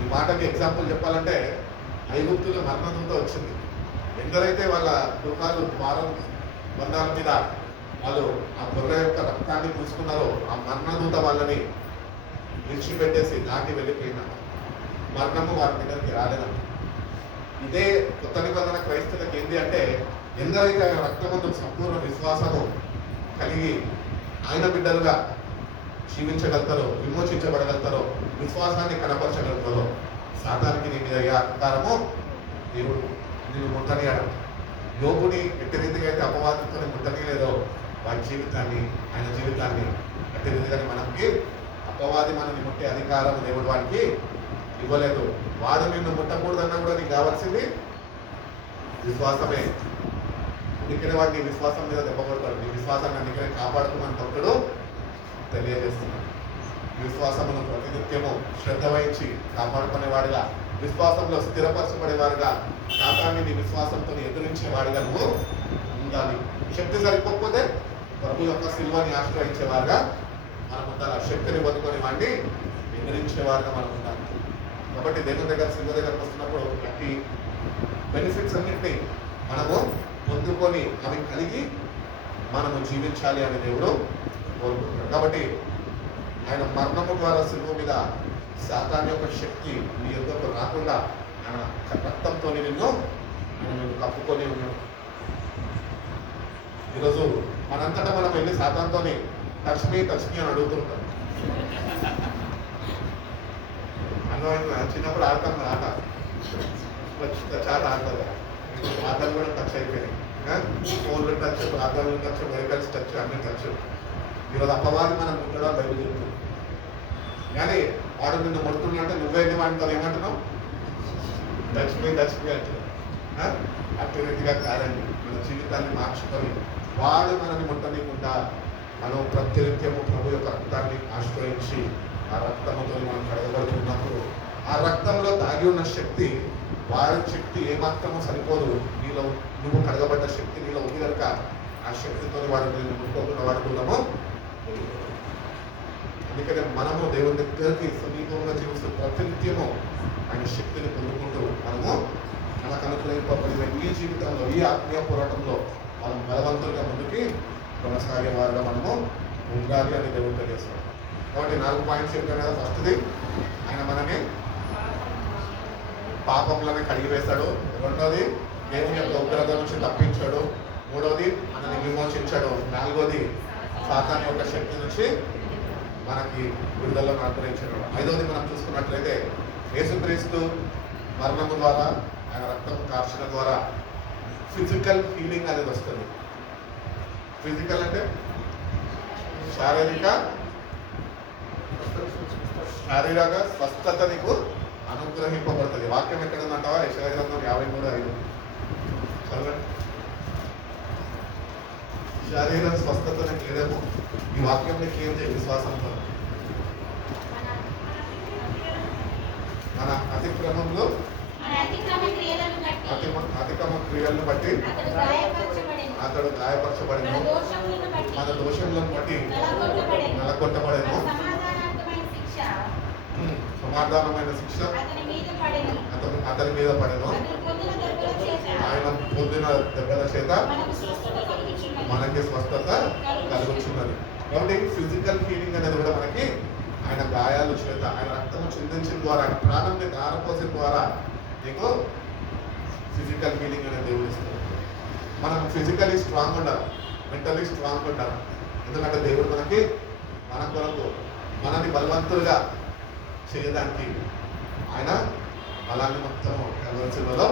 ఈ మాటకి ఎగ్జాంపుల్ చెప్పాలంటే ఐగుప్తుల మరణంతో వచ్చింది. ఎందరైతే వాళ్ళ దుఃఖాలు ద్వారం బంధాల మీద వాళ్ళు ఆ గొర్రె యొక్క రక్తాన్ని పూసుకున్నారో ఆ మరణదూత వాళ్ళని విడిచిపెట్టేసి దాటి వెళ్ళిపోయినా మరణము వారి దగ్గరికి రాలేదన్న. ఇదే కొత్త నిబంధన క్రైస్తవులకు ఏంటి అంటే, ఎందరైతే ఆయన రక్తమందు సంపూర్ణ విశ్వాసము కలిగి ఆయన బిడ్డలుగా జీవించగలుగుతారో, విమోచించబడగలుగుతారో, విశ్వాసాన్ని కనపరచగలుగుతారో, సాతానికి నీ మీద ఏ అధికారము దేవుడు నేను ముట్టనియడం. యోగుని ఎట్టి రీతిగా అయితే అపవాదంతో ముట్టనీయలేదో వారి జీవితాన్ని, ఆయన జీవితాన్ని ఎట్టి రీతిగానే మనకి అపవాది మనల్ని ముట్టే అధికారం దేవుడు వాడికి ఇవ్వలేదు. వాడు నిన్ను ముట్టకూడదన్నా కూడా నీకు కావాల్సింది విశ్వాసమే. అందుకనే వాడు నీ విశ్వాసం మీద దెబ్బ కొడతాడు. నీ విశ్వాసాన్ని అందుకనే కాపాడుకోమని భక్తుడు తెలియజేస్తున్నాడు. విశ్వాసమును ప్రతినిత్యము శ్రద్ధ వహించి కాపాడుకునేవాడుగా, విశ్వాసంలో స్థిరపరచబడేవాడుగా, శాతాన్ని నీ విశ్వాసంతో ఎదురించేవాడుగా నువ్వు ఉండాలి. శక్తి సరిపోకపోతే ప్రభు యొక్క సిల్వని ఆశ్రయించేవారుగా మనం ఉండాలి. ఆ శక్తిని పొందుకొని వాడిని ఎదిరించేవారుగా మనం ఉండాలి. కాబట్టి దేవుని దగ్గర సిల్వ దగ్గరకు వస్తున్నప్పుడు ప్రతి బెనిఫిట్స్ అన్నింటినీ మనము పొందుకొని అవి కలిగి మనము జీవించాలి అని దేవుడు కోరుకుంటున్నాడు. కాబట్టి ఆయన మరణము ద్వారా సిలువ మీద సాతాను యొక్క శక్తి నీ యొద్దకు రాకుండా ఆయన రక్తంతో నిన్ను కప్పుకొని ఉన్నాడు. ఈరోజు మనంతటా మనం వెళ్ళి సాతానుతో టచ్ మీ అని అడుగుతుంటాం. అందువల్ల చిన్నప్పుడు ఆడతాం ఆట, చాలా ఆడతారు కదా. ఆటలు కూడా టచ్ అయిపోయినాయి. ఫోన్లు టచ్, ఆటలు టచ్, వెహికల్స్ టచ్, అన్ని టచ్. ఈరోజు అపవాది మనం ముట్టడం బయట చెప్తుంది. కానీ వాడు నిన్ను ముడుతున్నట్టే నువ్వేంటి వాడితో ఏమంటున్నావు? టచ్ మీ అంటున్నావు. అట్టి రీతిగా కాదండి. మన జీవితాన్ని మార్చుకొని వాడు మనల్ని ముట్టనీయకుండా మనం ప్రతినిత్యము ప్రభు యొక్క రక్తాన్ని ఆశ్రయించి ఆ రక్తంతో మనం కడగబడుతున్నప్పుడు ఆ రక్తంలో దాగి ఉన్న శక్తి, వాడి శక్తి ఏమాత్రమో సరిపోదు. నీలో నువ్వు కడగబడ్డ శక్తి నీలో ఉంది కనుక ఆ శక్తితో వారిని ముట్టుకోకుండా వాడుకున్నామో. అందుకనే మనము దేవుని దగ్గరికి సమీపంగా జీవిస్తూ ప్రతినిత్యము ఆయన శక్తిని పొందుకుంటూ మనము మనకు అనుగ్రహింపబడిన ఈ జీవితంలో ఈ ఆత్మీయ పోరాటంలో మనం బలవంతులుగా ముందుకి కొనసాగే వారిగా మనము ఉండాలి అని దేవుడు తెలియజేస్తాం. కాబట్టి 4 పాయింట్స్ చెప్పాను కదా. ఫస్ట్ది ఆయన మనని పాపంలోనే కడిగివేశాడు. రెండోది దేవుని యొక్క ఉగ్రత నుంచి తప్పించాడు. మూడోది మనల్ని విమోచించాడు. నాలుగోది సాతాను యొక్క శక్తి నుంచి మనకి విడుదలను అనుగ్రహించాడు. ఐదోది మనం చూసుకున్నట్లయితే యేసుక్రీస్తు మరణము ద్వారా ఆయన రక్తం కార్చడం ద్వారా ఫిజికల్ హీలింగ్ అనేది వస్తుంది. ఫిజికల్ అంటే శారీరక స్వస్థత నీకు అనుగ్రహింపబడుతుంది. వాక్యం ఎక్కడ ఉందంటావా? యెషయా గ్రంథం 53:5 చదవండి. శరీర స్వస్థత లేదేమో ఈ వాక్యం నీకు ఏం చేయ విశ్వాసంతో మన అతిక్రమంలో అతిక్రమ క్రియలను బట్టి అతడు గాయపరచబడిన మన దోషములను బట్టి నలగొట్టబడేను. సమాధానమైన శిక్ష అతని మీద పడెను. ఆయన పొందిన దెబ్బల చేత మనకి స్వస్థత కలుగుతున్నది. కాబట్టి ఫిజికల్ హీలింగ్ అనేది కూడా మనకి ఆయన గాయాలు చేత ఆయన రక్తము చిందించిన ద్వారా ఆయన ప్రాణంని దారపోసిన ద్వారా నీకు ఫిజికల్ హీలింగ్ అనేది దేవుడు ఇస్తుంది. మనం ఫిజికలీ స్ట్రాంగ్ ఉండాలి, మెంటలీ స్ట్రాంగ్ ఉండాలి. ఎందుకంటే దేవుడు మనకి మన కొరకు మనని బలవంతులుగా చేయడానికి ఆయన బలాన్ని మొత్తము కలవలసినలో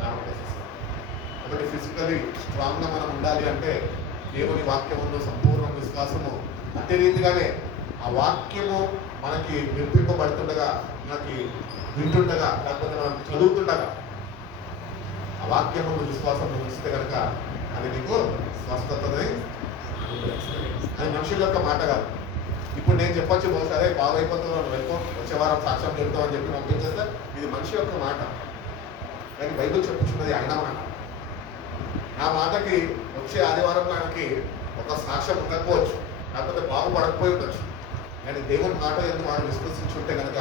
కాబట్టి ఫిజికలీ స్ట్రాంగ్గా మనం ఉండాలి అంటే దేవుని వాక్యములో సంపూర్ణ విశ్వాసము అదే రీతిగానే ఆ వాక్యము మనకి వినిపింపబడుతుండగా మనకి వింటుండగా లేకపోతే మనం చదువుతుండగా ఆ వాక్యము విశ్వాసం ఉంచితే కనుక అది నీకు స్వస్థతని అది మనుషుల యొక్క మాట కాదు. ఇప్పుడు నేను చెప్పొచ్చు బహుశా అదే బాగైపోతున్నాను వెళ్ళిపో వచ్చే వారం సాక్ష్యం చెప్తామని చెప్పి పంపించేస్తే ఇది మనిషి యొక్క మాట. కానీ బైబిల్ చెప్పుచున్నది ఆయన మాట. నా మాటకి వచ్చే ఆదివారంలో ఆయనకి ఒక సాక్ష్యం ఉండకపోవచ్చు, లేకపోతే బాగుపడకపోయి ఉండొచ్చు. కానీ దేవుని మాట ఎందుకు మనం విశ్వసించుంటే కనుక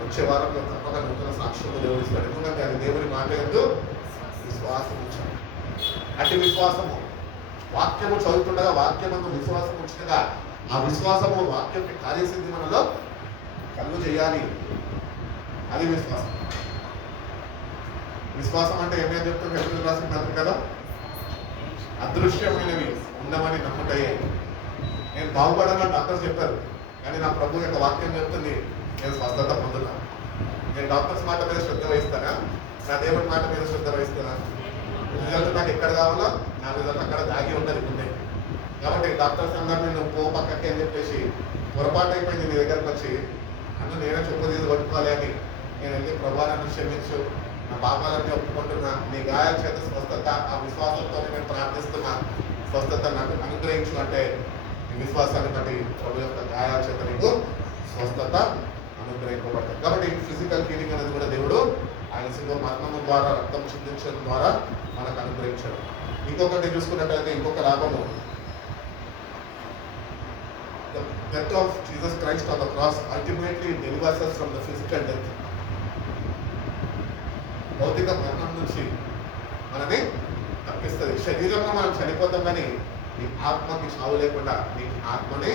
వచ్చే వారంలో తప్పక నూతన సాక్ష్యంలో దేవుడు ఇస్తాడు. ఎందుకంటే అది దేవుని మాట ఎందుకు విశ్వాసం ఉంచాలి. అట్టి విశ్వాసము వాక్యము చదువుతుండగా వాక్యమందు విశ్వాసం ఉంచగా ఆ విశ్వాసము వాక్యం కార్యసిద్ధి మనలో కలుగు చేయాలి. అది విశ్వాసం. విశ్వాసం అంటే ఏమేమి చెప్తుంది? ఎప్పుడు రాసింది కదా, అదృశ్యమైనవి ఉండమని నమ్ముతాయే. నేను బాగుపడాలని డాక్టర్స్ చెప్పారు, కానీ నా ప్రభు యొక్క వాక్యం చెప్తుంది నేను స్వస్థత పొందుతాను. నేను డాక్టర్స్ మాట మీద శ్రద్ధ వహిస్తానా? నా దేవుడి మాట మీద శ్రద్ధ వహిస్తానా? రిజల్ట్ నాకు ఎక్కడ కావాలో నా రిజల్ట్ అక్కడ దాగి ఉంటుంది ముందే. కాబట్టి డాక్టర్స్ అందరూ నేను పో పక్కకి అని చెప్పేసి పొరపాటు అయిపోయింది నీ దగ్గరకు వచ్చి అన్ను నేనే చెప్పదీసి పట్టుకోవాలి అని నేను వెళ్ళి ప్రభావాన్ని క్షమించు, నా పాపాలన్నీ ఒప్పుకుంటున్నా, నీ గాయాల చేత స్వస్థత ఆ విశ్వాసంతో నేను ప్రార్థిస్తున్నా, స్వస్థత నాకు అనుగ్రహించు అంటే ఈ విశ్వాసాన్ని బట్టి ప్రభు యొక్క గాయాల చేత నీకు స్వస్థత అనుగ్రహింపబడతాయి. కాబట్టి ఫిజికల్ హీలింగ్ అనేది కూడా దేవుడు ఆయన శిలువ మరణము ద్వారా రక్తం చిందించడం ద్వారా మనకు అనుగ్రహించాడు. ఇంకొకటి చూసుకున్నట్లయితే ఇంకొక లాభము, the death of Jesus Christ on the cross ultimately delivers us from the physical death. భౌతిక మరణం నుంచి మనని తప్పిస్తుంది. శరీరంలో మనం చనిపోతాం, కానీ నీ ఆత్మకి చావు లేకుండా నీ ఆత్మని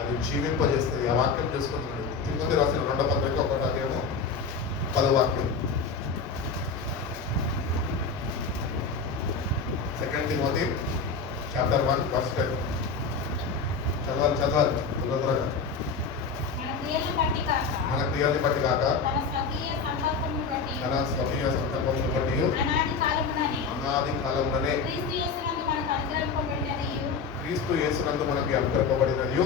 అది జీవింపజేస్తుంది. ఆ వాక్యం చూసుకుంటున్నాడు. తిమోతి రాసిన 2వ పత్రిక 1వ అధ్యాయము 10వ వాక్యం. 2 Timothy chapter 1 verse 10. చదవాలి త్వరగా. మన క్రియల్ని బట్టి కాక తన స్వకీయ సంకల్పమును బట్టి అనాది కాలముననే క్రీస్తు యేసునందు మనకి అనుగ్రహింపబడినది.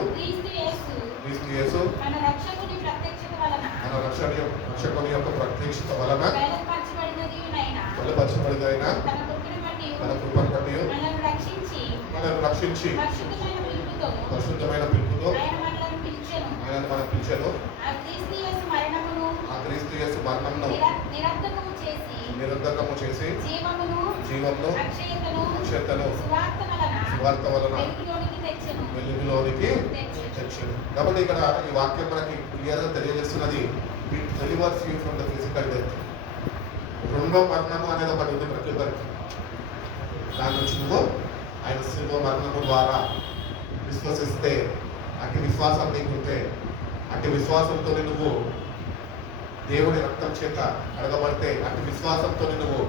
క్రీస్తు యేసు మన రక్షకుని యొక్క ప్రత్యక్షత వలన బలపరచబడిన తన కృపను బట్టి మనల్ని రక్షించి పరిశుద్ధమైన పిలుపుతో ఆయన మనం పిలిచాను. ఆ క్రీస్తు యేసు మరణమును నిరర్ధకము చేసి జీవమును అక్షయతను సువార్త వలన వెలుగులోనికి తెచ్చెను. వెలుగులోనికి తెచ్చును. కాబట్టి ఇక్కడ ఈ వాక్యం మనకి క్లియర్గా తెలియజేస్తున్నది, it delivers you from the physical death. రెండో మరణము అనేది ఒకటి ఉంది ప్రతి ఒక్కరికి. దాని నుంచి నువ్వు ఆయన శిలువ మరణము ద్వారా విశ్వసిస్తే, అట్టి విశ్వాసం నీకుంటే, అట్టి విశ్వాసంతో నువ్వు దేవుని రక్తం చేత అడగబడితే, అట్టి విశ్వాసంతో నువ్వు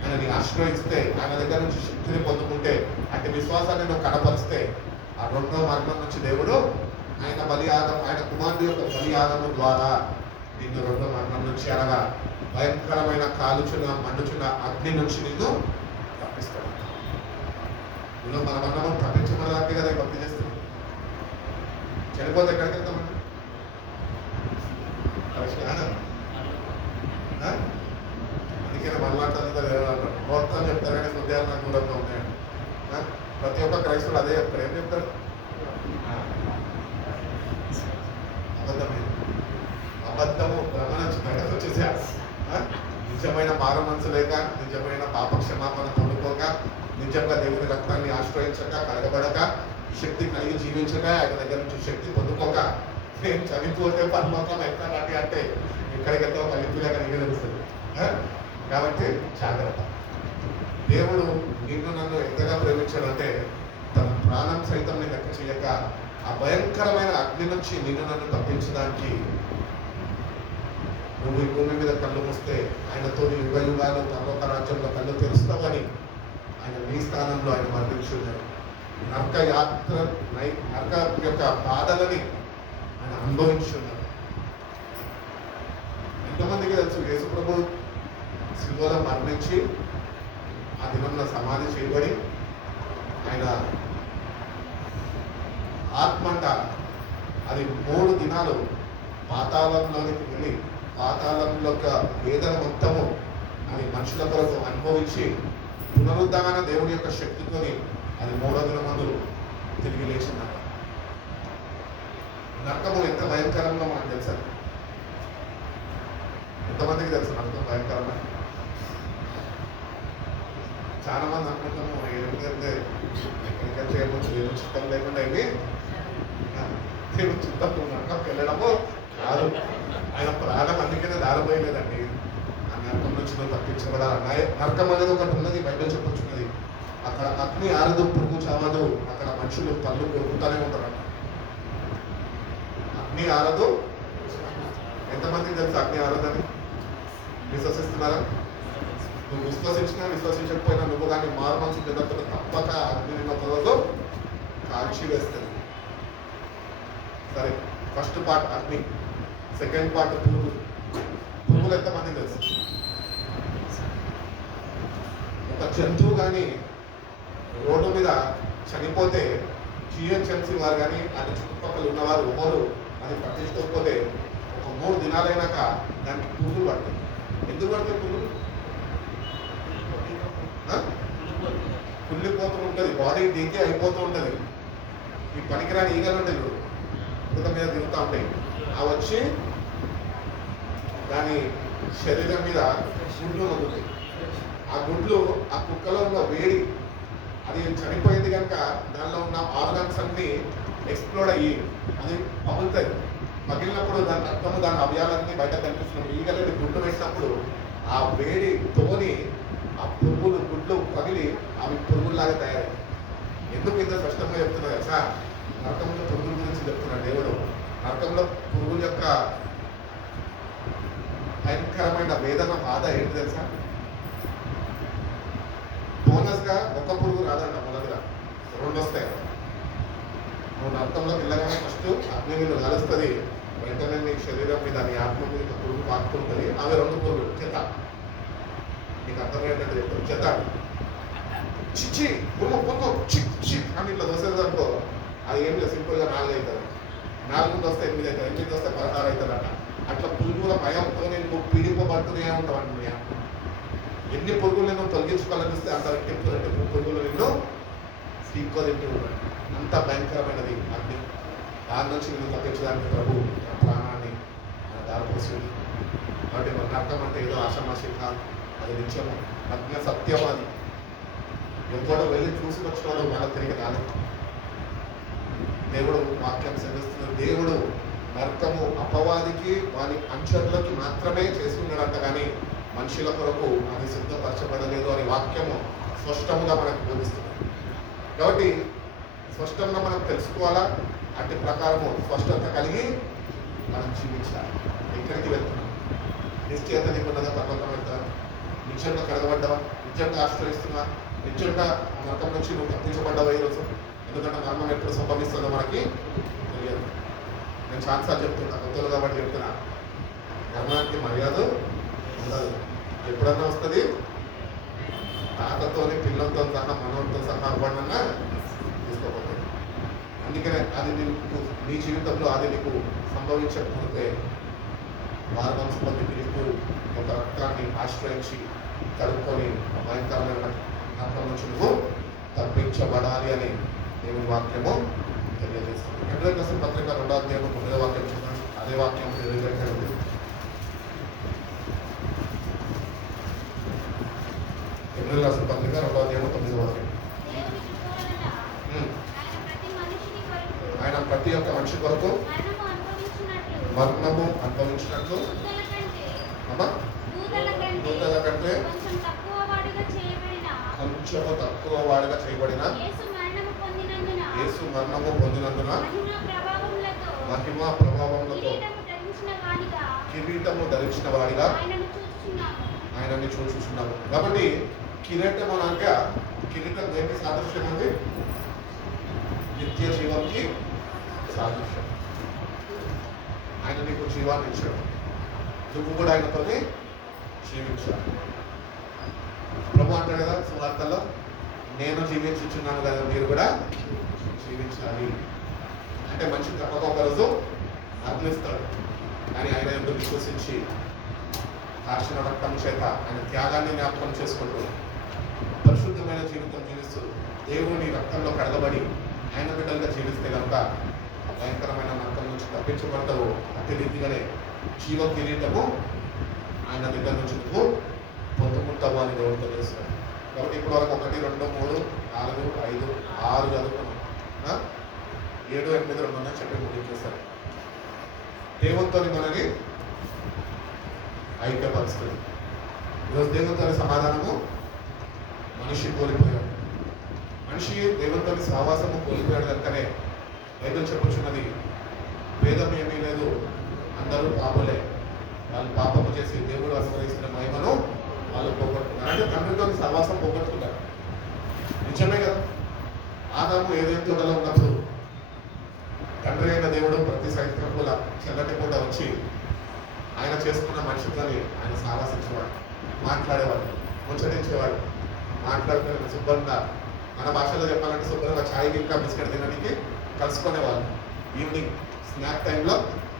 ఆయనని ఆశ్రయిస్తే, ఆయన దగ్గర నుంచి శక్తిని పొందుకుంటే, అట్టి విశ్వాసాన్ని నువ్వు కనపరిస్తే, ఆ రెండో మరణం నుంచి దేవుడు ఆయన బలియాగం, ఆయన కుమారుడు యొక్క బలియాగము ద్వారా నిన్ను రెండో మరణం నుంచి, అనగా భయంకరమైన కాలుచున్న మండుచున్న అగ్ని నుంచి నిన్ను తప్పిస్తాడు. నువ్వు మన మరణము తప్పించబడడానికి కదా భక్తి చేస్తుంది. చనిపోతే ఎక్కడికి వెళ్తామండి? అందుకే మనలాంటి ప్రోత్సాహం చెప్తారు కానీ హృదయాలు నాకు దూరంగా ఉన్నాయండి. ప్రతి ఒక్క క్రైస్తవుడు అదే చెప్తారు. ఏం చెప్తారు? అబద్ధమే. అబద్ధము నుంచి బయటకు వచ్చేసా. నిజమైన మారు మనసు లేక, నిజమైన పాప క్షమాపణ పొందుకోక, నిజంగా దేవుని రక్తాన్ని ఆశ్రయించక, కలగబడక, శక్తి కలిగి జీవించక, ఆయన దగ్గర నుంచి శక్తి పొందుకోక, నేను చనిపోతే పరలోకం ఎక్కడంటే అంటే ఎక్కడికి వెళ్తావు కలిపిలేక నీకు తెలుస్తుంది. కాబట్టి జాగ్రత్త. దేవుడు నిన్ను నన్ను ఎంతగా ప్రేమించాడంటే తన ప్రాణం సైతం లెక్క చేయక ఆ భయంకరమైన అగ్ని నుంచి నిన్ను నన్ను తప్పించడానికి నువ్వు ఈ భూమి మీద కళ్ళు మూస్తే ఆయనతో యుగ యుగాలు పరలోక రాజ్యంలో కళ్ళు తెరుస్తావని ఆయన నీ స్థానంలో ఆయన మరణించున్నాడు. నరక యాత్ర, నరక యొక్క బాధలని ఆయన అనుభవించున్నాడు. ఎంతమందికి తెలుసు యేసు ప్రభు సిలువలో మరణించి ఆ దినంలో సమాధి చేయబడి ఆయన ఆత్మంట అది 3 దినాలు పాతాళంలోనికి వెళ్ళి పాతాళంలో వేదన మొత్తము అది మనుషుల కొరకు అనుభవించి పునరుద్ధాన దేవుని యొక్క శక్తితోని అది 3వ దినమందు తిరిగి లేచిందట. నరకము ఎంత భయంకరంగా మనకు తెలుసా? ఎంతమందికి తెలుసు నరకం భయంకరంగా? చాలా మంది అనుకుంటాము ఎందుకంటే ఎక్కడికంటే ఏమో దేవుని చిత్తం లేకుండా ఇవి దేవుని చిత్తం నరకంకి వెళ్ళడము కాదు. ఆయన ప్రాణం అందుకనే దారిపోయలేదండి. ఆ నరకం నుంచి నువ్వు తప్పించబడాలి. నరకం అనేది ఒకటి ఉన్నది, బయట చెప్పొచ్చున్నది. అక్కడ అగ్ని ఆరదు, పురుగు చావదు, అక్కడ మనుషులు పళ్ళు కొరుకుతానే ఉంటారు. అగ్ని ఆరదు. ఎంతమందికి తెలుసు అగ్ని ఆరదని? విశ్వసిస్తున్నారా? నువ్వు విశ్వసించినా విశ్వసించకపోయినా నువ్వు కానీ మారు మనసు చెందకపోతే తప్పక అగ్ని ఒక రోజు కాల్చి వేస్తుంది. సరే, ఫస్ట్ పార్ట్ అగ్ని, సెకండ్ పార్ట్ పురుగు. పురుగులు ఎంతమంది తెలుసు? ఒక జంతువు కానీ రోడ్డు మీద చనిపోతే జిహెచ్ఎంసీ వారు కానీ అది చుట్టుపక్కల ఉన్నవారు ఎవరు అది పట్టించుకోకపోతే ఒక 3 దినాలైనాక దానికి పురుగులు పడతాయి. ఎందుకు పడతాయి పురుగులు? కుళ్ళిపోతూ ఉంటుంది, బాడీ డీకే అయిపోతూ ఉంటుంది. ఈ పనికిరాని ఈగలు ఉంటాయి చూడు, కుక్క మీద తిరుగుతూ ఉంటాయి. అవి వచ్చి దాని శరీరం మీద గుడ్లు వదులుతాయి. ఆ గుడ్లు ఆ కుక్కలో ఉన్న వేడి, అది చనిపోయింది కనుక దానిలో ఉన్న ఆర్గన్స్ అన్ని ఎక్స్ప్లోడ్ అయ్యి అది పగులుతాయి. పగిలినప్పుడు దాని రక్తము, దాని అవయాలన్నీ బయట కనిపిస్తున్నప్పుడు ఈగలని గుడ్లు వేసినప్పుడు ఆ వేడితోని ఆ పురుగులు గుడ్లు పగిలి అవి పురుగుల్లాగా తయారయ్యాయి. ఎందుకు ఇంత స్పష్టంగా చెప్తున్నా కదా? నరకంలో పురుగుల గురించి చెప్తున్నాడు దేవుడు. నరకంలో పురుగుల యొక్క భయంకరమైన వేదన బాధ ఏంటి తెలుసా? బోనస్గా ఒక్క పురుగు రాదంట, మొదటిగా 2 వస్తాయి. నువ్వు నరకంలో వెళ్ళగానే ఫస్ట్ అగ్ని మీద కలుస్తుంది, వెంటనే నీ శరీరం మీద నీ ఆత్మ మీద పురుగు పాకుతుంటుంది. అవి 2 పురుగులు చెత్త. నీకు అర్థమయ్యేటట్టు చెప్తాను. చెత్త చిచ్చి పురుగు పురుగు చిచ్చి అని ఇట్లా దోసేది అనుకో, అది ఏం లేదు, సింపుల్గా 4 అవుతుంది. 4 ముందు వస్తే 8 అవుతుంది, 8 వస్తే 16 అవుతుంది అట. అట్లా పురుగుల భయంతో నువ్వు పీడిపబడుతూనే ఉంటావు అండి. ఎన్ని పురుగులు నువ్వు తొలగించుకోవాలనిపిస్తే అంత రెట్టింపు పురుగులు నిన్ను సీక్కు తింటూ ఉంటాడు. అంత భయంకరమైనది అగ్ని. దాని నుంచి నిన్ను తప్పించడానికి ప్రభు ప్రాణాన్ని మన దారిపోసింది. కాబట్టి మన నరకం అంటే ఏదో ఆషామాషి కాదు, అది నిత్యము అగ్ని సత్యం. అది ఎవడో వెళ్ళి చూసి వచ్చినాడు మళ్ళీ తిరిగి రాలేదు. దేవుడు వాక్యం సెలవిస్తున్న దేవుడు నరకము అపవాదికి వాని అంచర్లకి మాత్రమే చేసి ఉన్నాడంట, కానీ మనుషుల కొరకు అది సిద్ధపరచబడలేదు అని వాక్యము స్పష్టంగా మనకు బోధిస్తుంది. కాబట్టి స్పష్టంగా మనం తెలుసుకోవాలా, అట్టి ప్రకారము స్పష్టత కలిగి మనం జీవించాలి. ఎక్కడికి వెళ్తున్నాం? నిశ్చయత నీకున్నదా? పర్వతం వెళ్తారా? నిజంగా కడగబడ్డావా? నిజంగా ఆశ్రయిస్తున్నా? నిజంగా నరకం నుంచి నువ్వు తప్పించబడ్డావా ఈరోజు? ఎందుకంటే మరణం ఎప్పుడు సంభవిస్తుందో మనకి తెలియదు. నేను చాలాసార్లు చెప్తున్నా, కొత్తలు కాబట్టి చెప్తున్నా, మరణానికి మర్యాద ఉండదు. ఎప్పుడన్నా వస్తుంది, తాతతోని పిల్లలతో సహా మనవలతో సహా అవ్వడన్నా తీసుకోకపోతే. అందుకనే అది నీకు నీ జీవితంలో అది నీకు సంభవించకపోతే మార్గంస్పతి పిలుపు ఒక రక్తాన్ని ఆశ్రయించి కడుక్కొని భయంకరమైన నరకం నుంచి నువ్వు తప్పించబడాలి అని దేవుని వాక్యము తెలియజేస్తుంది. హెబ్రీ రాసిన పత్రిక 2వ అధ్యాయం 9వ వాక్యం చూడండి. అదే వాక్యం తెలియజేయండి. హెబ్రీ రాసిన పత్రిక 2వ అధ్యాయం 9వ వాక్యం. ఆయన ప్రతి ఒక్క మనిషి కొరకు మరణము అనుభవించినట్లు దూతల కంటే కొంచెము తక్కువ వాడిగా చేయబడిన యేసు మరణము పొందినందున మహిమ ప్రభావములతో కిరీటము ధరించిన వాడిగా ఆయనని చూచుచున్నాము. కాబట్టి కిరీటం అనగా కిరీటం దేనికి సాదృశ్యం ఉంది? నిత్య జీవంకి సాదృశ్యం. ఆయన నీకు జీవాన్ని ఇచ్చాడు, నువ్వు కూడా ఆయనతోనే జీవించాలి. ప్రభు అంటాడు కదా సువార్తల్లో, నేను జీవించుచున్నాను కదా మీరు కూడా జీవించాలి. అంటే మనిషి తప్పక రోజు మరణిస్తాడు, కానీ ఆయన ఎందుకు విశ్వసించి కాచిన రక్తం చేత ఆయన త్యాగాన్ని జ్ఞాపకం చేసుకుంటూ పరిశుద్ధమైన జీవితం జీవిస్తూ దేవుని రక్తంలో కడగబడి ఆయన బిడ్డలుగా జీవిస్తే కనుక భయంకరమైన నరకం నుంచి తప్పించబడతావు. అతి రీతిగానే జీవ కిరీటము ఆయన దగ్గర నుంచి నువ్వు పొందుకుంటావు అని దేవుడితో తెలుస్తాడు. కాబట్టి ఇప్పుడు వరకు 1, 2, 3, 4, 5, 6 చదువుకున్నాం. 7, 8 2 చెప్పి ముగించేస్తారు. దేవునితో మనని ఐక్యపరుస్తుంది. ఈరోజు దేవునితో సమాధానము మనిషి కోల్పోయాడు. మనిషి దేవునితో సహవాసము కోల్పోయాడు కనుకనే బైబిల్ చెప్పుచున్నది, భేదం ఏమీ లేదు, అందరూ పాపులే, వాళ్ళు పాపము చేసి దేవుడు అనుగ్రహిస్తున్న మహిమను వాళ్ళు పోగొట్టుకున్నారు. అంటే తండ్రితో సహవాసం పోగొట్టుకున్నారు. నిజమే కదా. ఆదాము ఏదైతే తోటలో ఉన్నప్పుడు తండ్రి అయిన దేవుడు ప్రతి సాయంత్రం పూల చల్లటి పూట వచ్చి ఆయన చేసుకున్న మనుషులని ఆయన సహవాసించేవాడు, మాట్లాడేవాడు, ముచ్చటించేవాడు, మాట్లాడుకునే శుభ్రంగా, మన భాషలో చెప్పాలంటే శుభ్రంగా ఛాయ్ ఇంకా బిస్కెట్ తినడానికి కలుసుకునేవాళ్ళు. ఈవినింగ్ స్నాక్ టైంలో